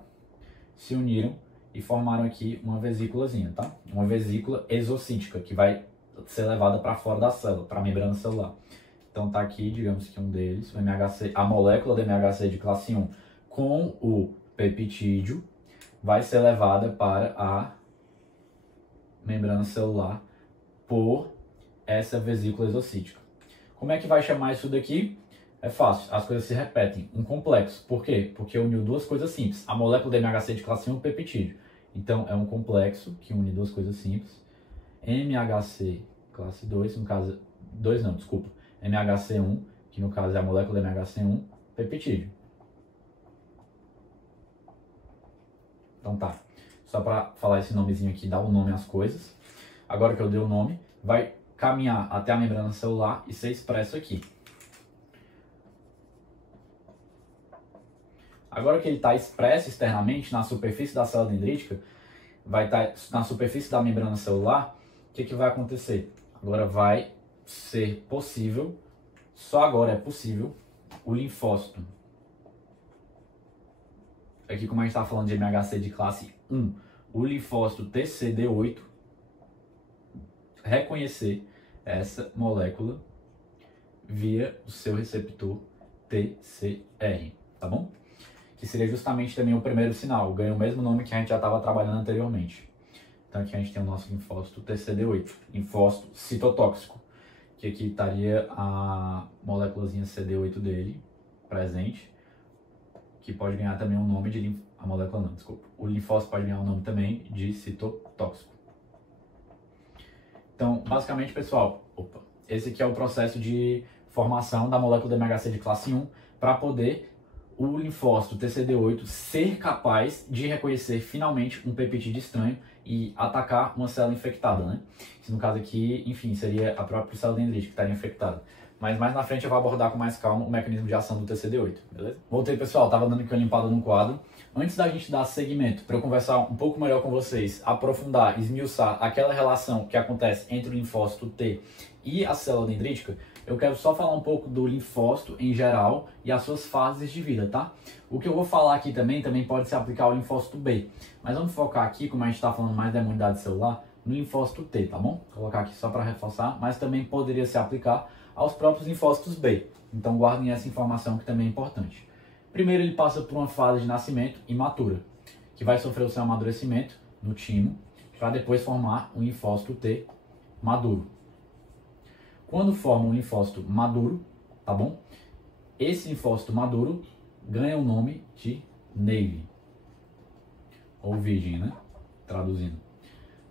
se uniram e formaram aqui uma vesículazinha, tá? Uma vesícula exocítica, que vai ser levada para fora da célula, para a membrana celular. Então tá aqui, digamos que um deles, o MHC, a molécula do MHC de classe 1 com o peptídeo vai ser levada para a membrana celular por essa vesícula exocítica. Como é que vai chamar isso daqui? É fácil, as coisas se repetem. Um complexo. Por quê? Porque uniu duas coisas simples. A molécula do MHC de classe 1 e o peptídeo. Então, é um complexo que une duas coisas simples. MHC classe 2, no caso... 2 não, desculpa. MHC1, que no caso é a molécula do MHC1, peptídeo. Então tá. Só para falar esse nomezinho aqui, dar um nome às coisas. Agora que eu dei o nome, vai caminhar até a membrana celular e ser expresso aqui. Agora que ele está expresso externamente na superfície da célula dendrítica, vai estar na superfície da membrana celular, o que vai acontecer? Agora vai ser possível, só agora é possível, o linfócito. Aqui, como a gente está falando de MHC de classe 1, o linfócito TCD8 reconhecer essa molécula via o seu receptor TCR, tá bom? Que seria justamente também o primeiro sinal, ganha o mesmo nome que a gente já estava trabalhando anteriormente. Então aqui a gente tem o nosso linfócito TCD8, linfócito citotóxico, que aqui estaria a moléculazinha CD8 dele presente, que pode ganhar também um nome de a molécula não, desculpa. O linfócito pode ganhar um nome também de citotóxico. Então, basicamente, pessoal, esse aqui é o processo de formação da molécula do MHC de classe 1 para poder o linfócito TCD8 ser capaz de reconhecer finalmente um peptídeo estranho e atacar uma célula infectada, né? Que no caso aqui, enfim, seria a própria célula dendrítica que estaria infectada. Mas mais na frente eu vou abordar com mais calma o mecanismo de ação do TCD8, beleza? Voltei, pessoal, tava dando aqui uma limpada no quadro. Antes da gente dar seguimento, para eu conversar um pouco melhor com vocês, aprofundar, esmiuçar aquela relação que acontece entre o linfócito T e a célula dendrítica, eu quero só falar um pouco do linfócito em geral e as suas fases de vida, tá? O que eu vou falar aqui também pode se aplicar ao linfócito B. Mas vamos focar aqui, como a gente está falando mais da imunidade celular, no linfócito T, tá bom? Vou colocar aqui só para reforçar, mas também poderia se aplicar aos próprios linfócitos B. Então guardem essa informação que também é importante. Primeiro ele passa por uma fase de nascimento imatura, que vai sofrer o seu amadurecimento no timo, para depois formar um linfócito T maduro. Quando forma um linfócito maduro, tá bom? Esse linfócito maduro ganha o nome de navy, ou virgem, né? Traduzindo.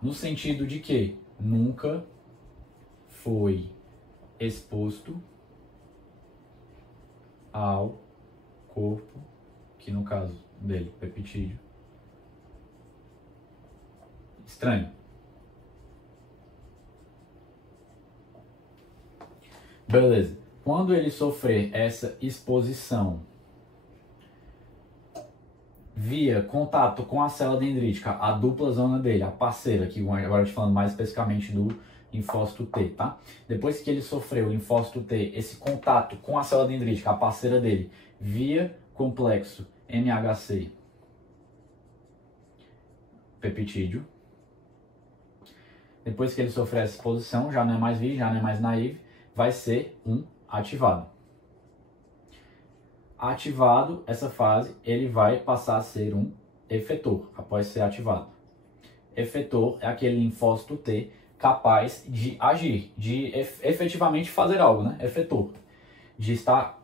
No sentido de que nunca foi exposto ao corpo, que no caso dele, peptídeo estranho. Beleza. Quando ele sofrer essa exposição via contato com a célula dendrítica, a dupla zona dele, a parceira, aqui agora eu te falando mais especificamente do linfócito T, tá? Depois que ele sofreu o linfócito T, esse contato com a célula dendrítica, a parceira dele, via complexo MHC peptídeo. Depois que ele sofrer essa exposição, já não é mais virgem, já não é mais naive, vai ser um ativado. Ativado, essa fase, ele vai passar a ser um efetor, após ser ativado. Efetor é aquele linfócito T capaz de agir, de efetivamente fazer algo, né? Efetor. De estar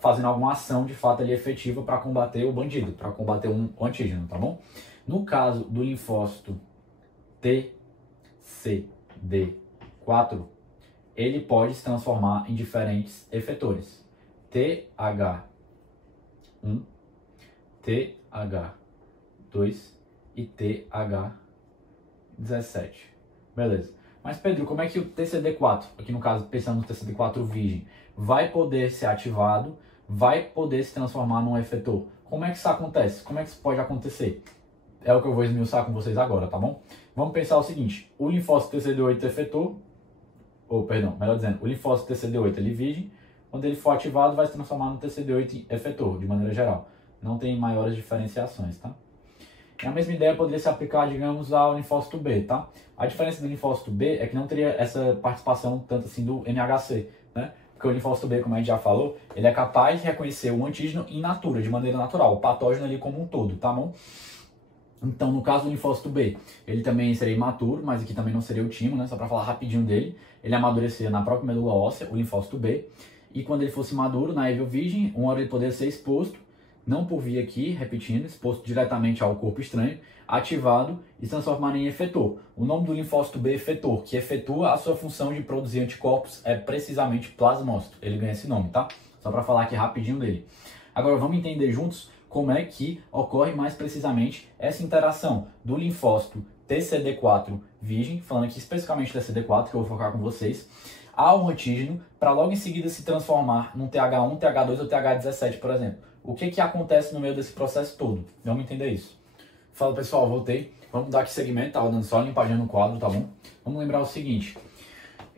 fazendo alguma ação de fato ali efetiva para combater o bandido, para combater um antígeno, tá bom? No caso do linfócito TCD4, ele pode se transformar em diferentes efetores. TH1, TH2 e TH 17. Beleza. Mas, Pedro, como é que o TCD4, aqui no caso, pensando no TCD4 virgem, vai poder ser ativado, vai poder se transformar num efetor? Como é que isso acontece? Como é que isso pode acontecer? É o que eu vou esmiuçar com vocês agora, tá bom? Vamos pensar o seguinte, o linfócito TCD8 efetor, ou perdão, melhor dizendo, o linfócito TCD8 ele virgem, quando ele for ativado vai se transformar no TCD8 efetor, de maneira geral. Não tem maiores diferenciações, tá? E a mesma ideia poderia se aplicar, digamos, ao linfócito B, tá? A diferença do linfócito B é que não teria essa participação tanto assim do MHC, né? Porque o linfócito B, como a gente já falou, ele é capaz de reconhecer o antígeno in natura, de maneira natural, o patógeno ali como um todo, tá bom? Então, no caso do linfócito B, ele também seria imaturo, mas aqui também não seria o timo, né? Só para falar rapidinho dele, ele amadurecia na própria medula óssea, o linfócito B, e quando ele fosse maduro, na EVO virgem, uma hora ele poderia ser exposto, não por via aqui, repetindo, exposto diretamente ao corpo estranho, ativado e se transformar em efetor. O nome do linfócito B é efetor, que efetua a sua função de produzir anticorpos, é precisamente plasmócito. Ele ganha esse nome, tá? Só para falar aqui rapidinho dele. Agora vamos entender juntos como é que ocorre mais precisamente essa interação do linfócito TCD4 virgem, falando aqui especificamente TCD4, que eu vou focar com vocês, ao antígeno, para logo em seguida se transformar num TH1, TH2 ou TH17, por exemplo. O que acontece no meio desse processo todo? Vamos entender isso. Fala pessoal, voltei. Vamos dar aqui segmento, tava dando só uma limpadinha no quadro, tá bom? Vamos lembrar o seguinte.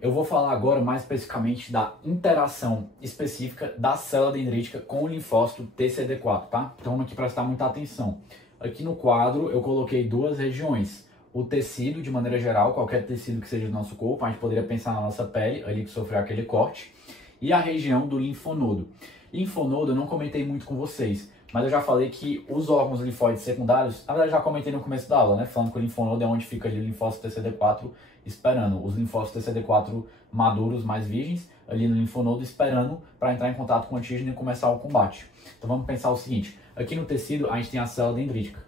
Eu vou falar agora mais especificamente da interação específica da célula dendrítica com o linfócito TCD4, tá? Então vamos aqui prestar muita atenção. Aqui no quadro eu coloquei duas regiões. O tecido, de maneira geral, qualquer tecido que seja do nosso corpo, a gente poderia pensar na nossa pele, ali que sofreu aquele corte. E a região do linfonodo. Linfonodo eu não comentei muito com vocês, mas eu já falei que os órgãos linfóides secundários, na verdade já comentei no começo da aula, né? Falando que o linfonodo é onde fica ali o linfócito TCD4 esperando, os linfócitos TCD4 maduros, mais virgens, ali no linfonodo esperando para entrar em contato com o antígeno e começar o combate. Então vamos pensar o seguinte, aqui no tecido a gente tem a célula dendrítica,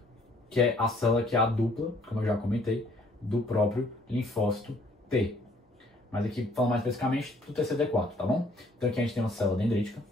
que é a célula que é a dupla, como eu já comentei, do próprio linfócito T. Mas aqui falando mais especificamente do TCD4, tá bom? Então aqui a gente tem uma célula dendrítica.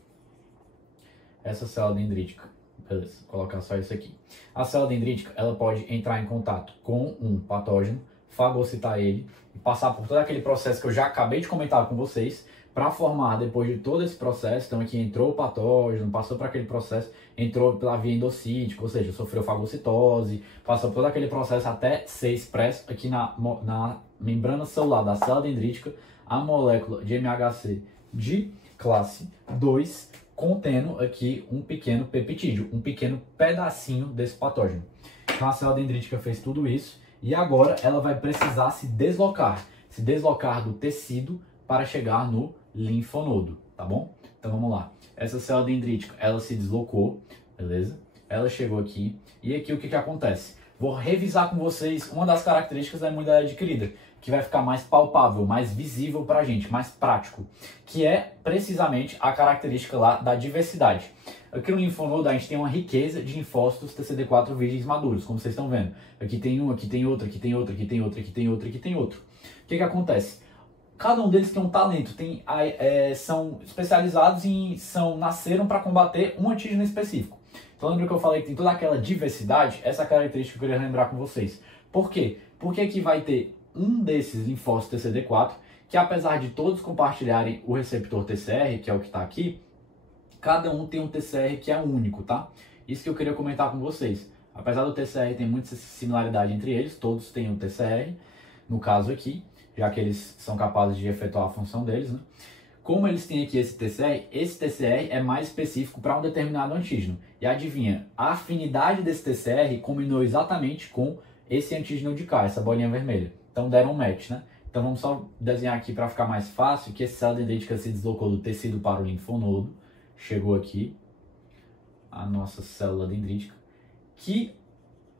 Essa célula dendrítica, beleza, vou colocar só isso aqui. A célula dendrítica, ela pode entrar em contato com um patógeno, fagocitar ele e passar por todo aquele processo que eu já acabei de comentar com vocês, para formar, depois de todo esse processo, então aqui entrou o patógeno, passou por aquele processo, entrou pela via endocítica, ou seja, sofreu fagocitose, passou por todo aquele processo até ser expresso aqui na membrana celular da célula dendrítica, a molécula de MHC de classe 2, contendo aqui um pequeno peptídeo, um pequeno pedacinho desse patógeno. Então a célula dendrítica fez tudo isso e agora ela vai precisar se deslocar do tecido para chegar no linfonodo, tá bom? Então vamos lá. Essa célula dendrítica, ela se deslocou, beleza? Ela chegou aqui e aqui o que acontece? Vou revisar com vocês uma das características da imunidade adquirida, que vai ficar mais palpável, mais visível para a gente, mais prático, que é precisamente a característica lá da diversidade. Aqui no linfonodo a gente tem uma riqueza de linfócitos TCD4 virgens maduros, como vocês estão vendo. Aqui tem um, aqui tem outro, aqui tem outro, aqui tem outro, aqui tem outro, aqui tem outro. O que acontece? Cada um deles tem um talento, são especializados nasceram para combater um antígeno específico. Então lembra que eu falei que tem toda aquela diversidade? Essa característica que eu queria lembrar com vocês. Por quê? Porque aqui vai ter um desses linfócitos TCD4, que apesar de todos compartilharem o receptor TCR, que é o que está aqui, cada um tem um TCR que é único, tá? Isso que eu queria comentar com vocês. Apesar do TCR ter muita similaridade entre eles, todos têm o TCR, no caso aqui, já que eles são capazes de efetuar a função deles, né? Como eles têm aqui esse TCR é mais específico para um determinado antígeno. E adivinha, a afinidade desse TCR combinou exatamente com esse antígeno de cá, essa bolinha vermelha. Então deram um match, né? Então vamos só desenhar aqui para ficar mais fácil, que essa célula dendrítica se deslocou do tecido para o linfonodo, chegou aqui, a nossa célula dendrítica, que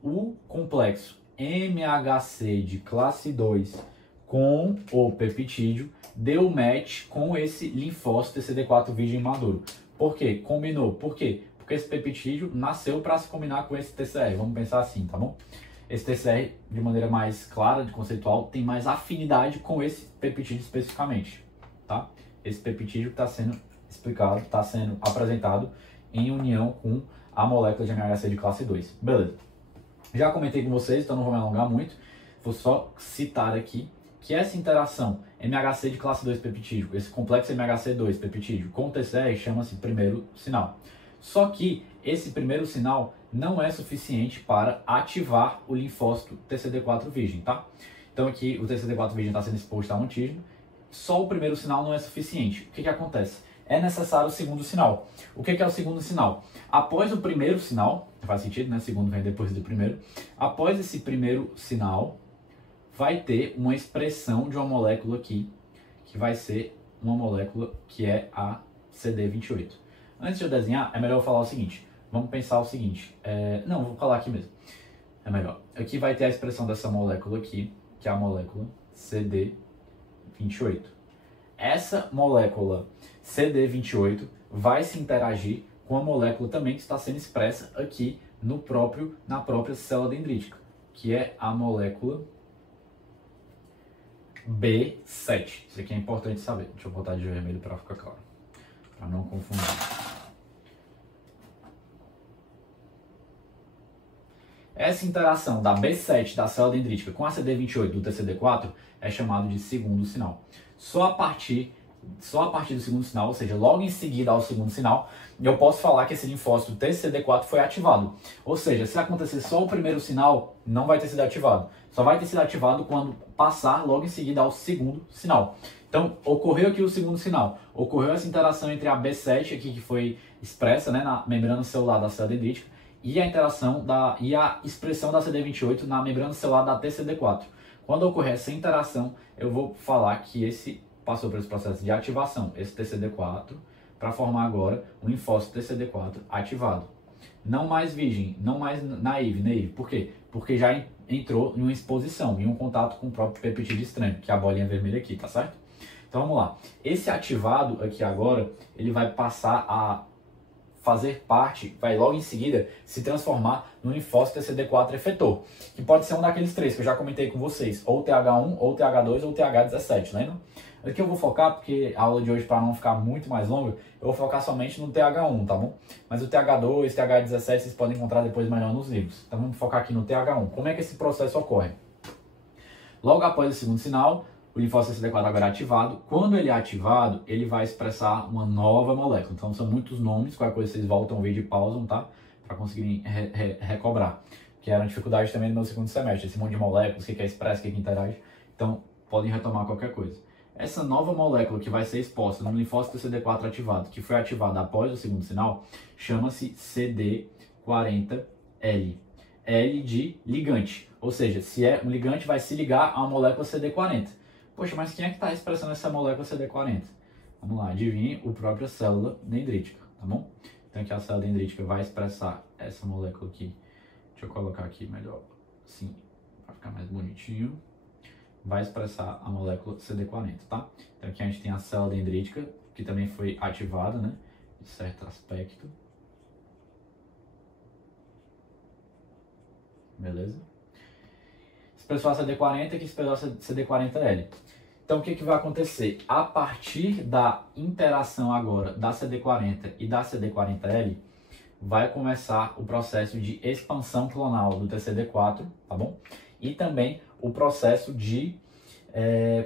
o complexo MHC de classe 2 com o peptídeo deu match com esse linfócito TCD4 virgem maduro. Por quê? Combinou. Por quê? Porque esse peptídeo nasceu para se combinar com esse TCR. Vamos pensar assim, tá bom? Esse TCR, de maneira mais clara, de conceitual, tem mais afinidade com esse peptídeo especificamente, tá? Esse peptídeo está sendo explicado, está sendo apresentado em união com a molécula de MHC de classe 2. Beleza. Já comentei com vocês, então não vou me alongar muito. vou só citar aqui que essa interação MHC de classe 2 peptídico, esse complexo MHC2 peptídico com TCR chama-se primeiro sinal. Só que esse primeiro sinal não é suficiente para ativar o linfócito TCD4 virgem, tá? Então aqui o TCD4 virgem está sendo exposto a um antígeno, só o primeiro sinal não é suficiente. O que acontece? É necessário o segundo sinal. O que é o segundo sinal? Após o primeiro sinal, faz sentido, né? O segundo vem depois do primeiro. Após esse primeiro sinal, vai ter uma expressão de uma molécula aqui, que vai ser uma molécula que é a CD28. Antes de eu desenhar, é melhor eu falar o seguinte. Vamos pensar o seguinte. Não, vou falar aqui mesmo. É melhor. Aqui vai ter a expressão dessa molécula aqui, que é a molécula CD28. Essa molécula CD28 vai se interagir com a molécula também que está sendo expressa aqui na própria célula dendrítica, que é a molécula B7. Isso aqui é importante saber. Deixa eu botar de vermelho para ficar claro, para não confundir. Essa interação da B7 da célula dendrítica com a CD28 do TCD4 é chamado de segundo sinal. Só a partir do segundo sinal, ou seja, logo em seguida ao segundo sinal, eu posso falar que esse linfócito TCD4 foi ativado. Ou seja, se acontecer só o primeiro sinal, não vai ter sido ativado. Só vai ter sido ativado quando passar logo em seguida ao segundo sinal. Então, ocorreu aqui o segundo sinal. Ocorreu essa interação entre a B7 aqui, que foi expressa, né, na membrana celular da célula dendrítica, e a expressão da CD28 na membrana celular da TCD4. Quando ocorrer essa interação, eu vou falar que esse passou por esse processo de ativação, esse TCD4, para formar agora um linfócito TCD4 ativado. Não mais virgem, não mais naive. Por quê? Porque já entrou em uma exposição, em um contato com o próprio peptídeo estranho, que é a bolinha vermelha aqui, tá certo? Então vamos lá. Esse ativado aqui agora, ele vai passar a fazer parte, vai logo em seguida se transformar no linfócito TCD4 efetor, que pode ser um daqueles três que eu já comentei com vocês, ou TH1, ou TH2, ou TH17, lembra? Aqui eu vou focar, porque a aula de hoje, para não ficar muito mais longa, eu vou focar somente no TH1, tá bom? Mas o TH2, TH17, vocês podem encontrar depois melhor nos livros. Então vamos focar aqui no TH1. Como é que esse processo ocorre? Logo após o segundo sinal, o linfócito TCD4 agora é ativado. Quando ele é ativado, ele vai expressar uma nova molécula. Então são muitos nomes, qualquer coisa vocês voltam o vídeo e pausam, tá? Para conseguirem recobrar. Que era uma dificuldade também no meu segundo semestre. Esse monte de moléculas, o que é expressa, o que interage. Então podem retomar qualquer coisa. Essa nova molécula que vai ser exposta no linfócito TCD4 ativado, que foi ativada após o segundo sinal, chama-se CD40L. L de ligante. Ou seja, se é um ligante, vai se ligar a uma molécula CD40. Poxa, mas quem é que está expressando essa molécula CD40? Vamos lá, adivinhe, a própria célula dendrítica, tá bom? Então aqui a célula dendrítica vai expressar essa molécula aqui. Deixa eu colocar aqui melhor, assim, para ficar mais bonitinho. Vai expressar a molécula CD40, tá? Então aqui a gente tem a célula dendrítica, que também foi ativada, né? De certo aspecto. Beleza? Expressou a CD40, que expressou a CD40L. Então o que vai acontecer? A partir da interação agora da CD40 e da CD40L, vai começar o processo de expansão clonal do TCD4, tá bom? E também o processo de,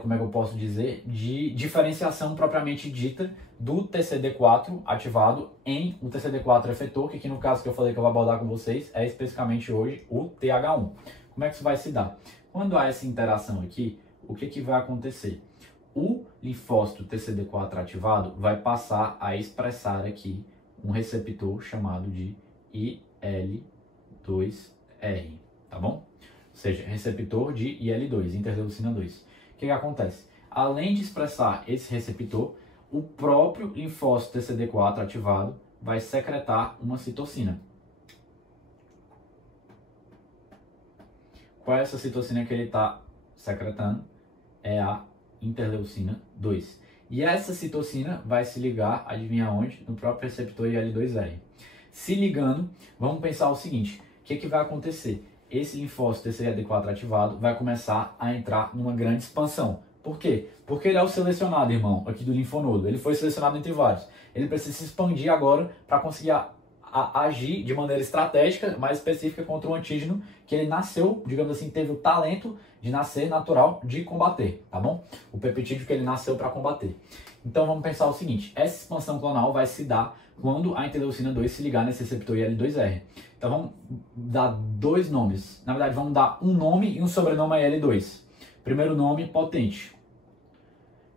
como é que eu posso dizer, de diferenciação propriamente dita do TCD4 ativado em um TCD4 efetor, que aqui no caso que eu falei que eu vou abordar com vocês, é especificamente hoje o TH1. Como é que isso vai se dar? Quando há essa interação aqui, o que vai acontecer? O linfócito TCD4 ativado vai passar a expressar aqui um receptor chamado de IL2R, tá bom? Ou seja, receptor de IL2, interleucina 2. O que acontece? Além de expressar esse receptor, o próprio linfócito TCD4 ativado vai secretar uma citocina. Qual é essa citocina que ele está secretando? É a interleucina 2. E essa citocina vai se ligar, adivinha onde? No próprio receptor IL2R. Se ligando, vamos pensar o seguinte, o que vai acontecer? Esse linfócito TCD4 ativado vai começar a entrar numa grande expansão. Por quê? Porque ele é o selecionado, irmão, aqui do linfonodo. Ele foi selecionado entre vários. Ele precisa se expandir agora para conseguir a agir de maneira estratégica, mais específica, contra um antígeno que ele nasceu, digamos assim, teve o talento de nascer natural de combater, tá bom? O peptídeo que ele nasceu para combater. Então vamos pensar o seguinte, essa expansão clonal vai se dar quando a interleucina 2 se ligar nesse receptor IL2R. Então vamos dar dois nomes, na verdade vamos dar um nome e um sobrenome a IL2. Primeiro nome, potente.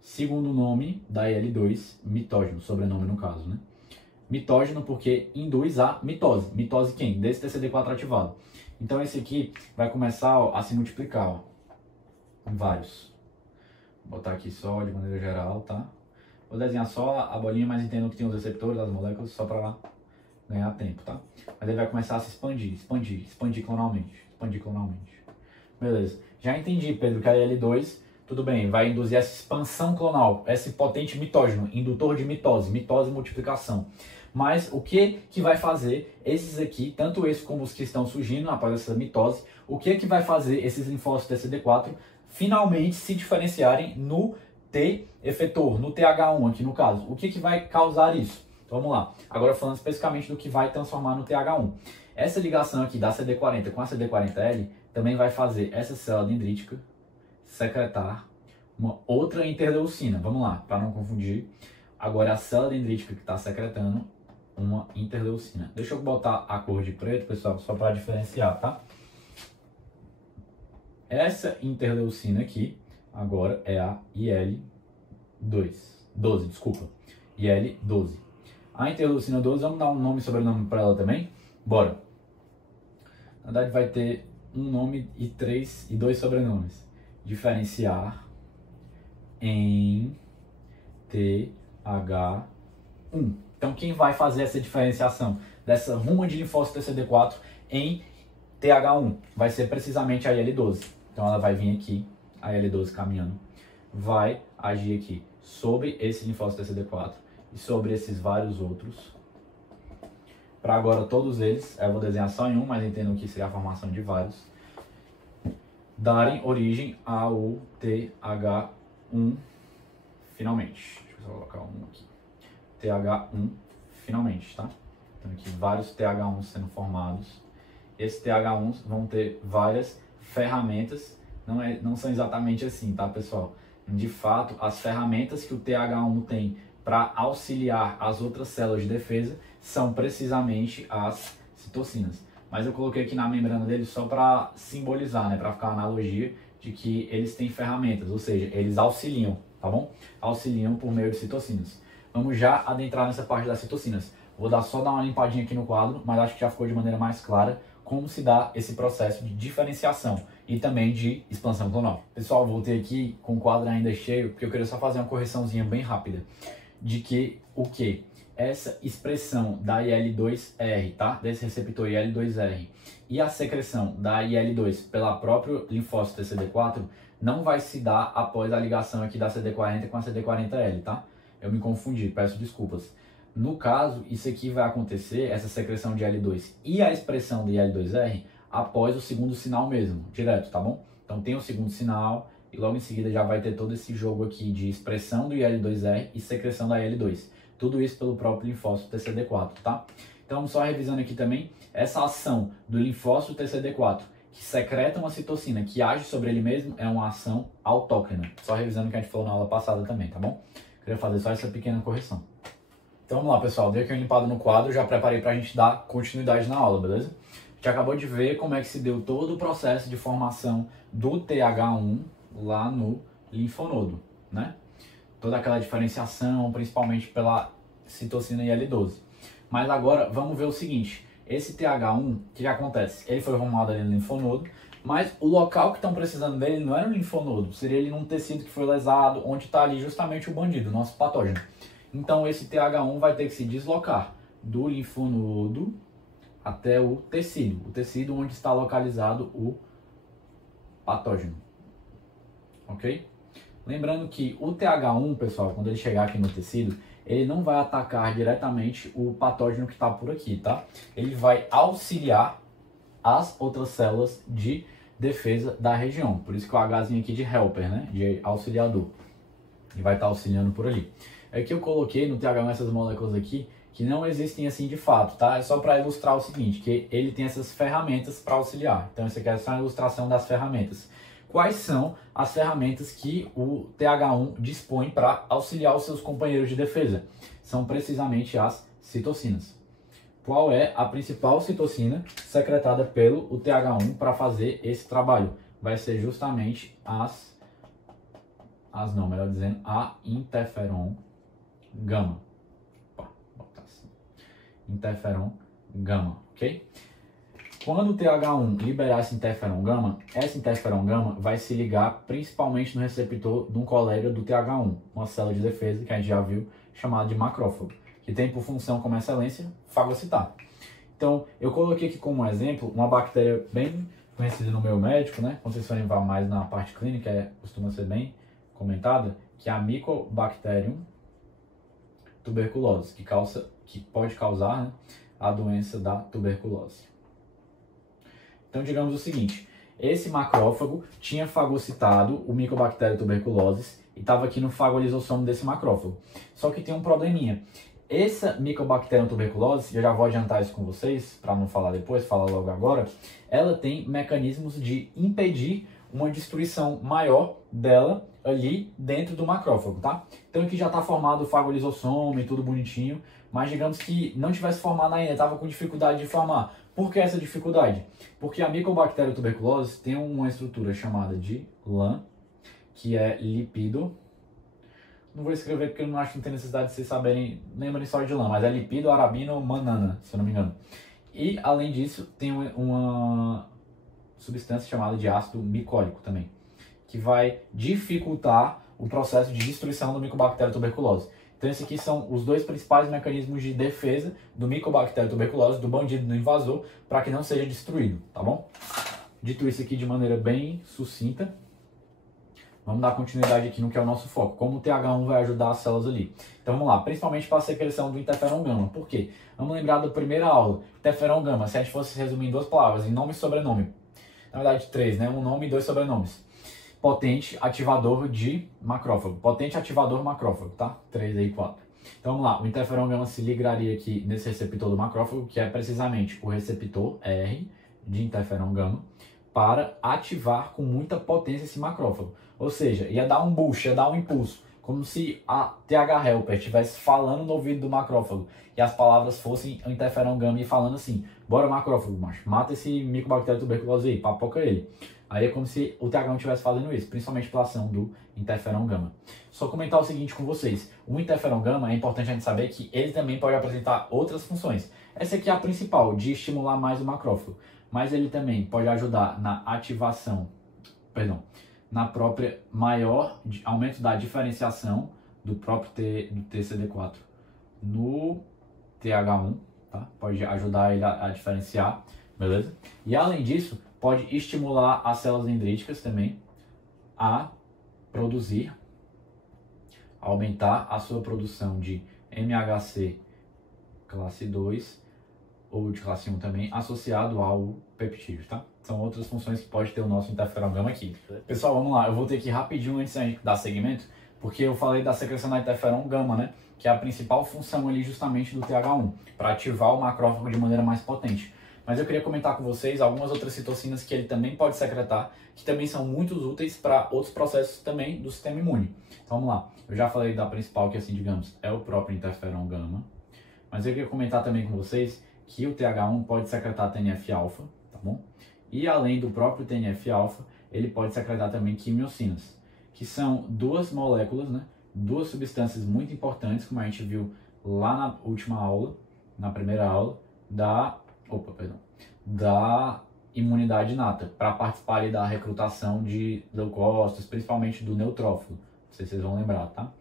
Segundo nome da IL2, mitógeno, sobrenome no caso, né? Mitógeno porque induz a mitose. Mitose quem? Desse TCD4 ativado. Então esse aqui vai começar ó, a se multiplicar, ó, em vários. Vou botar aqui só de maneira geral, tá? Vou desenhar só a bolinha, mas entendo que tem os receptores, as moléculas, só para ganhar tempo, tá? Mas ele vai começar a se expandir clonalmente. Beleza. Já entendi, Pedro, que a IL2, tudo bem, vai induzir essa expansão clonal, esse potente mitógeno, indutor de mitose e multiplicação. Mas o que vai fazer esses aqui, tanto esses como os que estão surgindo após essa mitose, o que vai fazer esses linfócitos TCD4 finalmente se diferenciarem no T efetor, no TH1 aqui no caso? O que vai causar isso? Então vamos lá, agora falando especificamente do que vai transformar no TH1. Essa ligação aqui da CD40 com a CD40L também vai fazer essa célula dendrítica secretar uma outra interleucina. Vamos lá, para não confundir. Agora a célula dendrítica que está secretando uma interleucina. Deixa eu botar a cor de preto, pessoal, só para diferenciar, tá? Essa interleucina aqui, agora é a IL-12, desculpa. IL-12. A interleucina 12, vamos dar um nome e sobrenome para ela também? Bora. Na verdade vai ter um nome e dois sobrenomes. Diferenciar em TH1. Então quem vai fazer essa diferenciação dessa ruma de linfócito TCD4 em TH1 vai ser precisamente a IL-12. Então ela vai vir aqui, a IL-12 caminhando, vai agir aqui sobre esse linfócito TCD4 e sobre esses vários outros. Para agora todos eles, eu vou desenhar só em um, mas entendam que isso é a formação de vários, darem origem ao TH1 finalmente. Deixa eu só colocar um aqui. TH1 finalmente, tá? Então aqui vários TH1 sendo formados. Esses TH1s vão ter várias ferramentas, não são exatamente assim, tá, pessoal? De fato, as ferramentas que o TH1 tem para auxiliar as outras células de defesa são precisamente as citocinas. Mas eu coloquei aqui na membrana dele só para simbolizar, né, para ficar uma analogia de que eles têm ferramentas, ou seja, eles auxiliam, tá bom? Auxiliam por meio de citocinas. Vamos já adentrar nessa parte das citocinas. Vou só dar uma limpadinha aqui no quadro, mas acho que já ficou de maneira mais clara como se dá esse processo de diferenciação e também de expansão clonal. Pessoal, voltei aqui com o quadro ainda cheio, porque eu queria só fazer uma correçãozinha bem rápida de que essa expressão da IL-2R, tá? Desse receptor IL-2R e a secreção da IL-2 pela própria linfócito TCD4 não vai se dar após a ligação aqui da CD40 com a CD40L, tá? Eu me confundi, peço desculpas. No caso, isso aqui vai acontecer, essa secreção de IL-2 e a expressão de IL-2R após o segundo sinal mesmo, direto, tá bom? Então tem o segundo sinal e logo em seguida já vai ter todo esse jogo aqui de expressão do IL-2R e secreção da IL-2. Tudo isso pelo próprio linfócito TCD4, tá? Então, só revisando aqui também, essa ação do linfócito TCD4 que secreta uma citocina que age sobre ele mesmo é uma ação autócrina. Só revisando o que a gente falou na aula passada também, tá bom? Queria fazer só essa pequena correção. Então vamos lá, pessoal. Dei aqui uma limpada no quadro, já preparei pra gente dar continuidade na aula, beleza? A gente acabou de ver como é que se deu todo o processo de formação do TH1 lá no linfonodo, né? Toda aquela diferenciação, principalmente pela citocina IL-12. Mas agora vamos ver o seguinte, esse TH1, o que acontece? Ele foi formado ali no linfonodo, mas o local que estão precisando dele não era no linfonodo, seria ele num tecido que foi lesado, onde está ali justamente o bandido, o nosso patógeno. Então esse TH1 vai ter que se deslocar do linfonodo até o tecido onde está localizado o patógeno, ok? Lembrando que o TH1, pessoal, quando ele chegar aqui no tecido, ele não vai atacar diretamente o patógeno que está por aqui, tá? Ele vai auxiliar as outras células de defesa da região. Por isso que o Hzinho aqui de helper, né? De auxiliador. E vai estar auxiliando por ali. Aqui eu coloquei no TH1 essas moléculas aqui, que não existem assim de fato, tá? É só para ilustrar o seguinte, que ele tem essas ferramentas para auxiliar. Então, isso aqui é só uma ilustração das ferramentas. Quais são as ferramentas que o TH1 dispõe para auxiliar os seus companheiros de defesa? São precisamente as citocinas. Qual é a principal citocina secretada pelo TH1 para fazer esse trabalho? Vai ser justamente a interferon gama. Interferon gama, ok? Quando o TH1 liberar essa interferon gama vai se ligar principalmente no receptor de um colega do TH1, uma célula de defesa que a gente já viu, chamada de macrófago, que tem por função como excelência fagocitar. Então, eu coloquei aqui como exemplo uma bactéria bem conhecida no meio médico, né? Quando vocês forem ver mais na parte clínica, costuma ser bem comentada, que é a Mycobacterium tuberculose, que pode causar, né, a doença da tuberculose. Então, digamos o seguinte, esse macrófago tinha fagocitado o Mycobacterium tuberculosis e estava aqui no fagolisossomo desse macrófago. Só que tem um probleminha. Essa Mycobacterium tuberculosis, eu já vou adiantar isso com vocês, para não falar depois, falar logo agora, ela tem mecanismos de impedir uma destruição maior dela ali dentro do macrófago, tá? Então aqui já está formado o fagolisossomo e tudo bonitinho, mas digamos que não tivesse formado ainda, estava com dificuldade de formar. Por que essa dificuldade? Porque a Mycobacterium tuberculosis tem uma estrutura chamada de LAN, que é lipido. Não vou escrever porque eu não acho que não tem necessidade de vocês saberem, lembrem só de LAN, mas é lipido arabino manana, se eu não me engano. E além disso, tem uma substância chamada de ácido micólico também, que vai dificultar o processo de destruição do Mycobacterium tuberculose. Então, esses aqui são os dois principais mecanismos de defesa do Mycobacterium tuberculose, do bandido, do invasor, para que não seja destruído, tá bom? Dito isso aqui de maneira bem sucinta, vamos dar continuidade aqui no que é o nosso foco, como o TH1 vai ajudar as células ali. Então vamos lá, principalmente para a secreção do interferon gama. Por quê? Vamos lembrar da primeira aula. Interferon gama, se a gente fosse resumir em duas palavras, em nome e sobrenome. Na verdade, três, né? Um nome e dois sobrenomes. Potente ativador de macrófago. Potente ativador macrófago, tá? 3 aí, 4. Então vamos lá, o interferon gama se ligaria aqui nesse receptor do macrófago, que é precisamente o receptor R de interferon gama, para ativar com muita potência esse macrófago. Ou seja, ia dar um boost, ia dar um impulso, como se a TH helper estivesse falando no ouvido do macrófago e as palavras fossem o interferon gama e falando assim: bora macrófago, macho, mata esse Mycobacterium tuberculose aí, papoca ele. Aí é como se o TH1 estivesse fazendo isso, principalmente pela ação do interferon gama. Só comentar o seguinte com vocês, o interferon gama é importante a gente saber que ele também pode apresentar outras funções. Essa aqui é a principal, de estimular mais o macrófago, mas ele também pode ajudar na ativação, na própria aumento da diferenciação do próprio do TCD4 no TH1, tá? Pode ajudar ele a diferenciar, beleza? E além disso, pode estimular as células dendríticas também a produzir, aumentar a sua produção de MHC classe 2 ou de classe 1 também, associado ao peptídeo, tá? São outras funções que pode ter o nosso interferon gama aqui. Pessoal, vamos lá, eu voltei aqui rapidinho antes de dar segmento, porque eu falei da secreção da interferon gama, né? Que é a principal função ali justamente do TH1, para ativar o macrófago de maneira mais potente. Mas eu queria comentar com vocês algumas outras citocinas que ele também pode secretar, que também são muito úteis para outros processos também do sistema imune. Então vamos lá, eu já falei da principal, que assim, digamos, é o próprio interferon gama, mas eu queria comentar também com vocês que o TH1 pode secretar TNF-alfa, tá bom? E além do próprio TNF-alfa, ele pode secretar também quimiocinas, que são duas moléculas, né? Duas substâncias muito importantes, como a gente viu lá na última aula, na primeira aula, da imunidade inata, para participar ali da recrutação de leucócitos, principalmente do neutrófilo. Não sei se vocês vão lembrar, tá?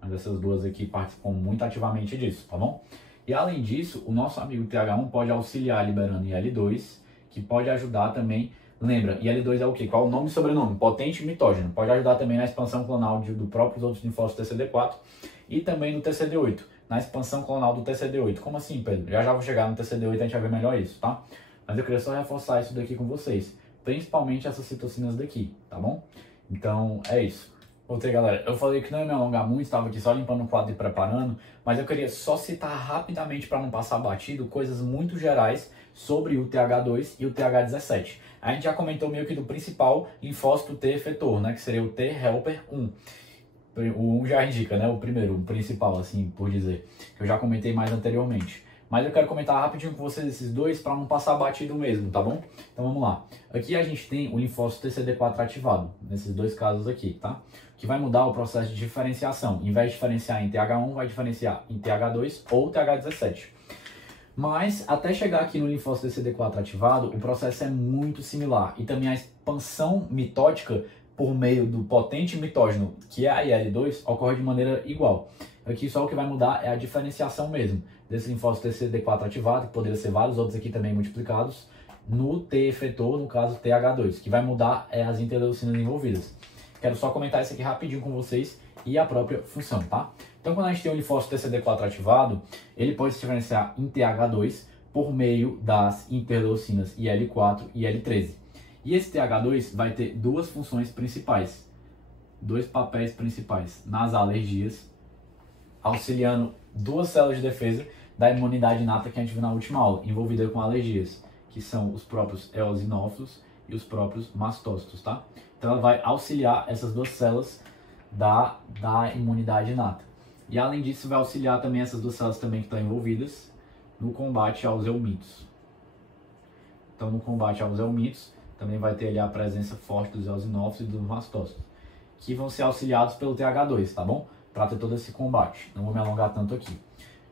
Mas essas duas aqui participam muito ativamente disso, tá bom? E além disso, o nosso amigo TH1 pode auxiliar liberando IL-2, que pode ajudar também, lembra, IL-2 é o quê? Qual é o nome e sobrenome? Potente mitógeno. Pode ajudar também na expansão clonal do próprios outros linfócitos TCD4 e também no TCD8, na expansão clonal do TCD8. Como assim, Pedro? Já vou chegar no TCD8 e a gente vai ver melhor isso, tá? Mas eu queria só reforçar isso daqui com vocês, principalmente essas citocinas daqui, tá bom? Então, é isso. Voltei, galera. Eu falei que não ia me alongar muito, estava aqui só limpando o quadro e preparando, mas eu queria só citar rapidamente para não passar batido coisas muito gerais sobre o TH2 e o TH17. A gente já comentou meio que do principal linfócito T efetor, né, que seria o T helper 1. O 1 já indica, né, o primeiro, o principal, assim por dizer, que eu já comentei mais anteriormente. Mas eu quero comentar rapidinho com vocês esses dois para não passar batido mesmo, tá bom? Então vamos lá. Aqui a gente tem o linfócito TCD4 ativado, nesses dois casos aqui, tá? Que vai mudar o processo de diferenciação. Em vez de diferenciar em TH1, vai diferenciar em TH2 ou TH17. Mas até chegar aqui no linfócito TCD4 ativado, o processo é muito similar. E também a expansão mitótica por meio do potente mitógeno, que é a IL-2, ocorre de maneira igual. Aqui só o que vai mudar é a diferenciação mesmo desse linfócito TCD4 ativado, que poderia ser vários outros aqui também multiplicados, no T efetor, no caso TH2, que vai mudar as interleucinas envolvidas. Quero só comentar isso aqui rapidinho com vocês e a própria função, tá? Então, quando a gente tem o linfócito TCD4 ativado, ele pode se diferenciar em TH2 por meio das interleucinas IL-4 e IL-13. E esse TH2 vai ter duas funções principais, dois papéis principais nas alergias, auxiliando duas células de defesa da imunidade inata que a gente viu na última aula, envolvida com alergias, que são os próprios eosinófilos e os próprios mastócitos, tá? Então ela vai auxiliar essas duas células da imunidade inata. E além disso, vai auxiliar também essas duas células também que estão envolvidas no combate aos eumitos. Então no combate aos eumitos, também vai ter ali a presença forte dos eosinófilos e dos mastócitos, que vão ser auxiliados pelo TH2, tá bom? Para ter todo esse combate. Não vou me alongar tanto aqui.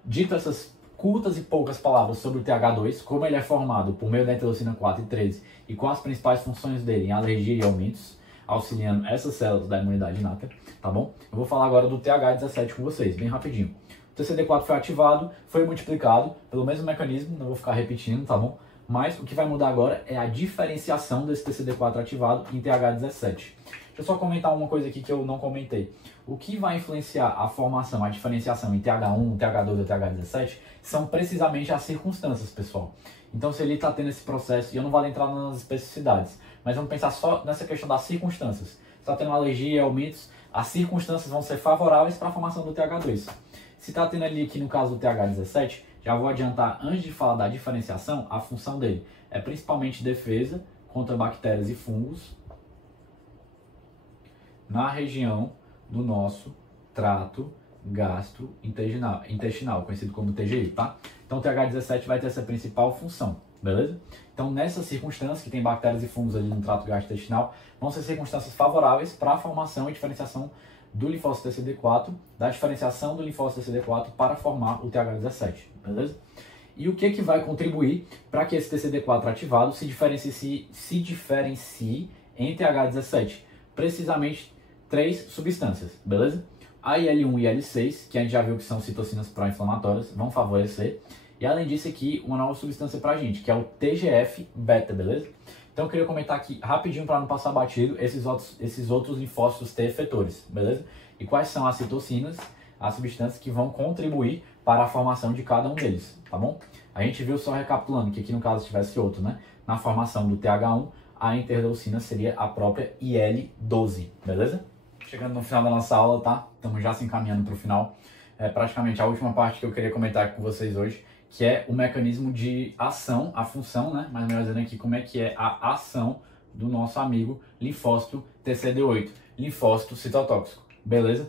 Dito essas curtas e poucas palavras sobre o TH2, como ele é formado por meio da interleucina 4 e 13 e quais as principais funções dele em alergia e eumitos, auxiliando essas células da imunidade inata, tá bom? Eu vou falar agora do TH17 com vocês, bem rapidinho. O TCD4 foi ativado, foi multiplicado pelo mesmo mecanismo, não vou ficar repetindo, tá bom? Mas o que vai mudar agora é a diferenciação desse TCD4 ativado em TH17. Deixa eu só comentar uma coisa aqui que eu não comentei. O que vai influenciar a formação, a diferenciação em TH1, TH2 e TH17 são precisamente as circunstâncias, pessoal. Então, se ele está tendo esse processo, e eu não vou entrar nas especificidades, mas vamos pensar só nessa questão das circunstâncias. Se está tendo alergia, eumitos, as circunstâncias vão ser favoráveis para a formação do TH2. Se está tendo ali, aqui no caso do TH17, já vou adiantar, antes de falar da diferenciação, a função dele é principalmente defesa contra bactérias e fungos na região do nosso trato gastrointestinal, conhecido como TGI, tá? Então o TH17 vai ter essa principal função, beleza? Então nessas circunstâncias, que tem bactérias e fungos ali no trato gastrointestinal, vão ser circunstâncias favoráveis para a formação e diferenciação do linfócito TCD4, da diferenciação do linfócito TCD4 para formar o TH17, beleza? E o que vai contribuir para que esse TCD4 ativado se diferencie em TH17? Precisamente três substâncias, beleza? A IL-1 e IL-6, que a gente já viu que são citocinas pró-inflamatórias, vão favorecer. E além disso aqui, uma nova substância pra gente, que é o TGF-beta, beleza? Então eu queria comentar aqui rapidinho para não passar batido esses outros linfócitos T efetores, beleza? E quais são as citocinas, as substâncias que vão contribuir para a formação de cada um deles, tá bom? A gente viu só recapitulando que aqui no caso tivesse outro, né? Na formação do TH1, a interleucina seria a própria IL-12, beleza? Chegando no final da nossa aula, tá? Estamos já se encaminhando para o final. É praticamente a última parte que eu queria comentar com vocês hoje, que é o mecanismo de ação, a função, né? Mas melhor dizendo aqui como é que é a ação do nosso amigo linfócito TCD8, linfócito citotóxico, beleza?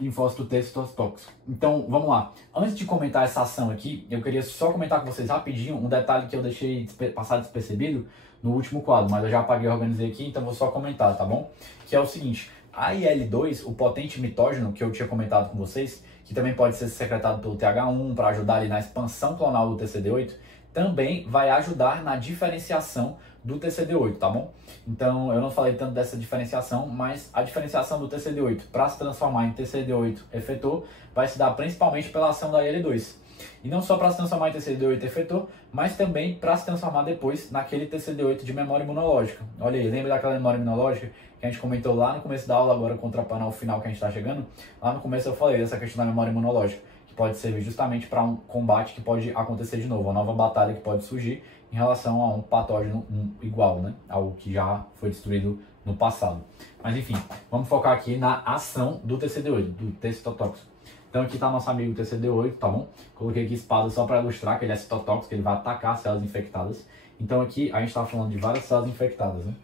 Linfócito T citotóxico. Então, vamos lá. Antes de comentar essa ação aqui, eu queria só comentar com vocês rapidinho um detalhe que eu deixei passar despercebido no último quadro, mas eu já apaguei e organizei aqui, então vou só comentar, tá bom? Que é o seguinte, a IL-2, o potente mitógeno que eu tinha comentado com vocês, que também pode ser secretado pelo TH1 para ajudar ali na expansão clonal do TCD8, também vai ajudar na diferenciação do TCD8, tá bom? Então, eu não falei tanto dessa diferenciação, mas a diferenciação do TCD8 para se transformar em TCD8 efetor vai se dar principalmente pela ação da IL-2. E não só para se transformar em TCD8 efetor, mas também para se transformar depois naquele TCD8 de memória imunológica. Olha aí, lembra daquela memória imunológica que a gente comentou lá no começo da aula, agora contrapando ao final que a gente está chegando? Lá no começo eu falei dessa questão da memória imunológica, que pode servir justamente para um combate que pode acontecer de novo, uma nova batalha que pode surgir em relação a um patógeno igual, né? Algo que já foi destruído no passado. Mas enfim, vamos focar aqui na ação do TCD8, do teste citotóxico. Então aqui está nosso amigo TCD8, tá bom? Coloquei aqui espada só para ilustrar que ele é citotóxico, ele vai atacar células infectadas. Então aqui a gente está falando de várias células infectadas, né?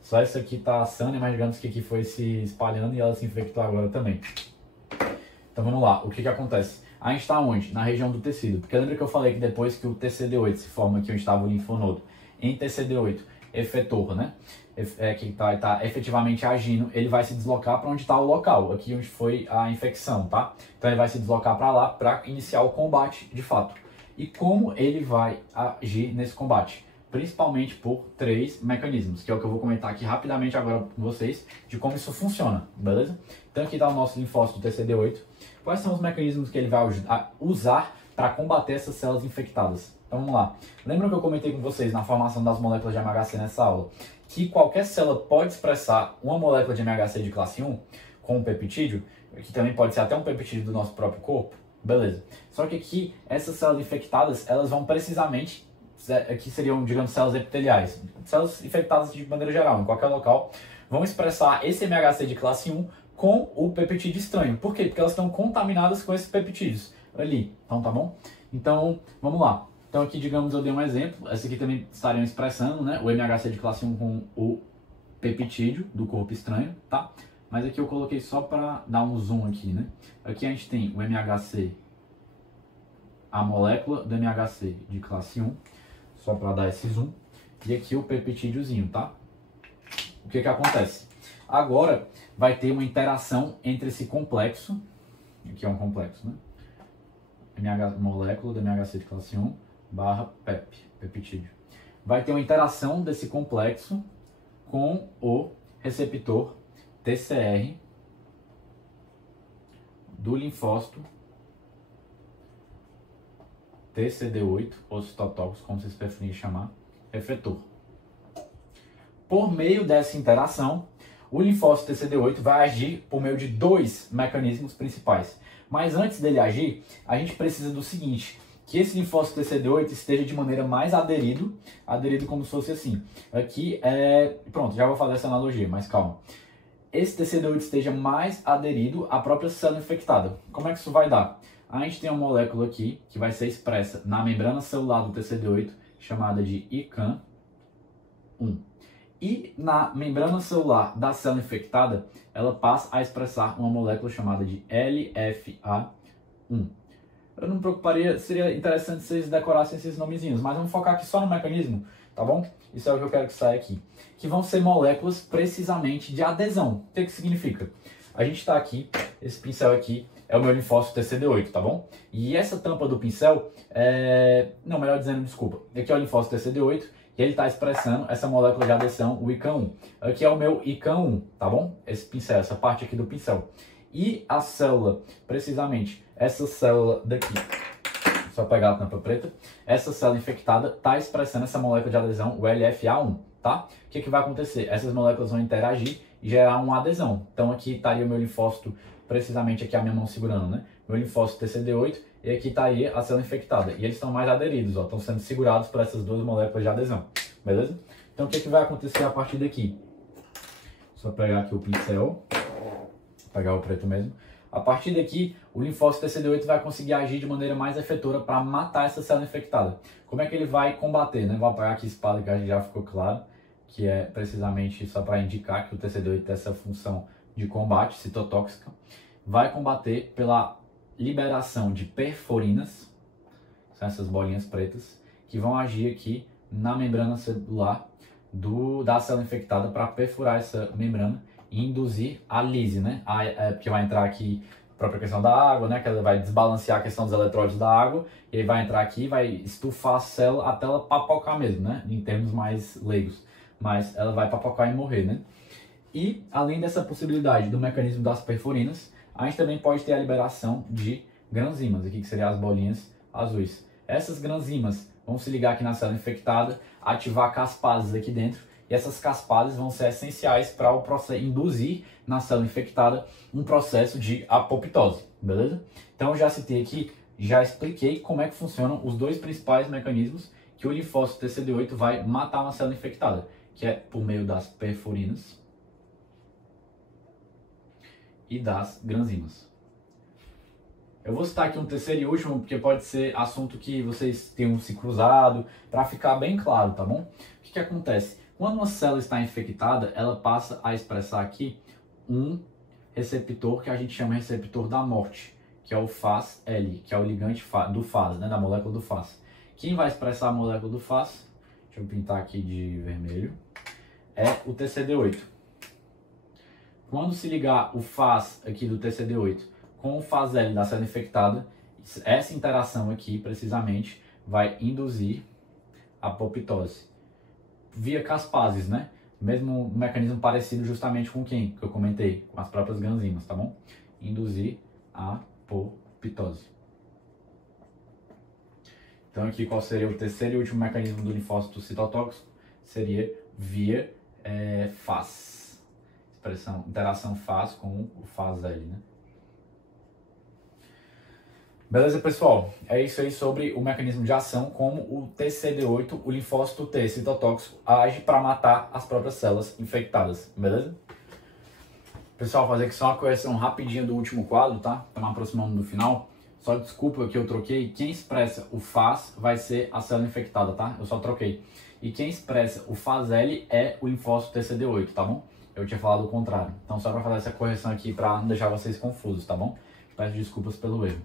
Só essa aqui está assando, mas digamos que aqui foi se espalhando e ela se infectou agora também. Então vamos lá, o que acontece? A gente está onde? Na região do tecido. Porque lembra que eu falei que depois que o TCD8 se forma aqui onde estava o linfonodo, em TCD8, efetor, né? Que está efetivamente agindo, ele vai se deslocar para onde está o local, aqui onde foi a infecção, tá? Então ele vai se deslocar para lá para iniciar o combate de fato. E como ele vai agir nesse combate? Principalmente por 3 mecanismos, que é o que eu vou comentar aqui rapidamente agora com vocês, de como isso funciona, beleza? Então aqui está o nosso linfócito TCD8. Quais são os mecanismos que ele vai usar para combater essas células infectadas? Então vamos lá. Lembram que eu comentei com vocês na formação das moléculas de MHC nessa aula, que qualquer célula pode expressar uma molécula de MHC de classe 1 com um peptídeo, que também pode ser até um peptídeo do nosso próprio corpo? Beleza. Só que aqui, essas células infectadas, elas vão precisamente, aqui seriam, digamos, células epiteliais, células infectadas de maneira geral, em qualquer local, vão expressar esse MHC de classe 1 com o peptídeo estranho. Por quê? Porque elas estão contaminadas com esses peptídeos ali. Então, tá bom? Então, vamos lá. Então, aqui, digamos, eu dei um exemplo. Essa aqui também estariam expressando, né? O MHC de classe 1 com o peptídeo do corpo estranho, tá? Mas aqui eu coloquei só para dar um zoom aqui, né? Aqui a gente tem o MHC, a molécula do MHC de classe 1, só para dar esse zoom. E aqui o peptídeozinho, tá? O que acontece? Agora vai ter uma interação entre esse complexo, aqui é um complexo, né? Molécula do MHC de classe 1 barra peptídeo. Vai ter uma interação desse complexo com o receptor TCR do linfócito TCD8, ou citotóxico, como vocês preferirem chamar, efetor. Por meio dessa interação, o linfócito TCD8 vai agir por meio de 2 mecanismos principais. Mas antes dele agir, a gente precisa do seguinte, que esse linfócito TCD8 esteja de maneira mais aderido como se fosse assim. Aqui pronto, já vou fazer essa analogia, mas calma. Esse TCD8 esteja mais aderido à própria célula infectada. Como é que isso vai dar? A gente tem uma molécula aqui que vai ser expressa na membrana celular do TCD8, chamada de ICAM1. E na membrana celular da célula infectada, ela passa a expressar uma molécula chamada de LFA1. Eu não me preocuparia, seria interessante se vocês decorassem esses nomezinhos, mas vamos focar aqui só no mecanismo, tá bom? Isso é o que eu quero que saia aqui. Que vão ser moléculas precisamente de adesão. O que significa? A gente está aqui, esse pincel aqui é o meu linfócito TCD8, tá bom? E essa tampa do pincel, não, melhor dizendo, desculpa. Aqui é o linfócito TCD8 e ele está expressando essa molécula de adesão, o ICAM1. Aqui é o meu ICAM1, tá bom? Esse pincel, essa parte aqui do pincel. E a célula, precisamente, essa célula daqui, só pegar a tampa preta, essa célula infectada está expressando essa molécula de adesão, o LFA1, tá? O que vai acontecer? Essas moléculas vão interagir e gerar uma adesão. Então aqui estaria o meu linfócito, precisamente aqui a minha mão segurando, né? Meu linfócito TCD8 e aqui estaria a célula infectada. E eles estão mais aderidos, ó, estão sendo segurados por essas 2 moléculas de adesão, beleza? Então o que vai acontecer a partir daqui? Só pegar aqui o pincel, pegar o preto mesmo. A partir daqui, o linfócito TCD8 vai conseguir agir de maneira mais efetora para matar essa célula infectada. Como é que ele vai combater, né? Vou apagar aqui a espada que já ficou claro, que é precisamente só para indicar que o TCD8 tem essa função de combate citotóxica. Vai combater pela liberação de perforinas, são essas bolinhas pretas, que vão agir aqui na membrana celular da célula infectada para perfurar essa membrana e induzir a lise, né? Porque vai entrar aqui a própria questão da água, né? Que ela vai desbalancear a questão dos eletrólitos da água, e aí vai entrar aqui e vai estufar a célula até ela papocar mesmo, né? Em termos mais leigos. Mas ela vai papocar e morrer, né? E, além dessa possibilidade do mecanismo das perforinas, a gente também pode ter a liberação de granzimas, aqui que seriam as bolinhas azuis. Essas granzimas vão se ligar aqui na célula infectada, ativar caspases aqui dentro, e essas caspases vão ser essenciais para o processo, induzir na célula infectada um processo de apoptose, beleza? Então eu já citei aqui já expliquei como é que funcionam os dois principais mecanismos que o linfócito TCD8 vai matar uma célula infectada, que é por meio das perforinas e das granzimas. Eu vou citar aqui um terceiro e último, porque pode ser assunto que vocês tenham se cruzado, para ficar bem claro, tá bom? O que acontece? Quando uma célula está infectada, ela passa a expressar aqui um receptor que a gente chama de receptor da morte, que é o FAS-L, que é o ligante do FAS, né, da molécula do FAS. Quem vai expressar a molécula do FAS, deixa eu pintar aqui de vermelho, é o TCD8. Quando se ligar o FAS aqui do TCD8 com o FAS-L da célula infectada, essa interação aqui, precisamente, vai induzir a apoptose. Via caspases, né? Mesmo mecanismo parecido justamente com quem? Que eu comentei, com as próprias granzimas, tá bom? Induzir a apoptose. Então aqui qual seria o terceiro e último mecanismo do linfócito citotóxico? Seria via FAS. Expressão, interação FAS com o FAS-L, né? Beleza, pessoal? É isso aí sobre o mecanismo de ação, como o TCD8, o linfócito T citotóxico, age para matar as próprias células infectadas, beleza? Pessoal, fazer aqui só uma correção rapidinha do último quadro, tá? Estamos aproximando do final. Só desculpa que eu troquei. Quem expressa o FAS vai ser a célula infectada, tá? Eu só troquei. E quem expressa o FAS-L é o linfócito TCD8, tá bom? Eu tinha falado o contrário. Então, só para fazer essa correção aqui, para não deixar vocês confusos, tá bom? Peço desculpas pelo erro.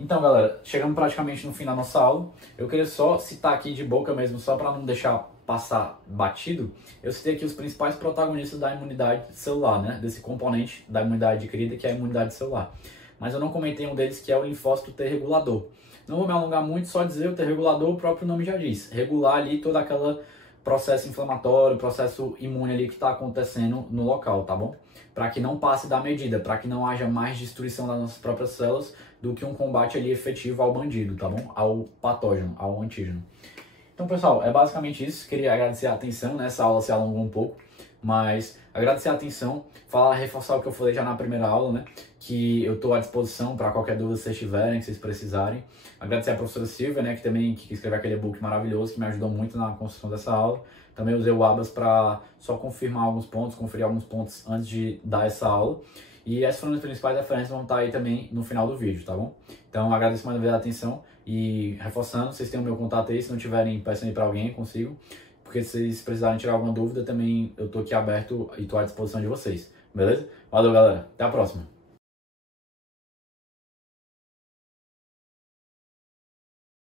Então, galera, chegamos praticamente no fim da nossa aula. Eu queria só citar aqui de boca mesmo, só para não deixar passar batido. Eu citei aqui os principais protagonistas da imunidade celular, né? Desse componente da imunidade adquirida, que é a imunidade celular. Mas eu não comentei um deles, que é o linfócito T regulador. Não vou me alongar muito, só dizer o T regulador, o próprio nome já diz. Regular ali todo aquele processo inflamatório, processo imune ali que está acontecendo no local, tá bom? Para que não passe da medida, para que não haja mais destruição das nossas próprias células do que um combate ali efetivo ao bandido, tá bom? Ao patógeno, ao antígeno. Então, pessoal, é basicamente isso. Queria agradecer a atenção, né? Essa aula se alongou um pouco, mas agradecer a atenção, reforçar o que eu falei já na primeira aula, né? Que eu estou à disposição para qualquer dúvida que vocês tiverem, que vocês precisarem. Agradecer a professora Silvia, né? Que escreveu aquele e-book maravilhoso, que me ajudou muito na construção dessa aula. Também usei o Abas para só confirmar alguns pontos, conferir alguns pontos antes de dar essa aula. E essas foram as principais referências, vão estar aí também no final do vídeo, tá bom? Então, agradeço mais uma vez a atenção e reforçando, vocês têm o meu contato aí, se não tiverem, peçam aí para alguém, consigo. Porque se vocês precisarem tirar alguma dúvida, também eu tô aqui aberto e tô à disposição de vocês, beleza? Valeu, galera. Até a próxima.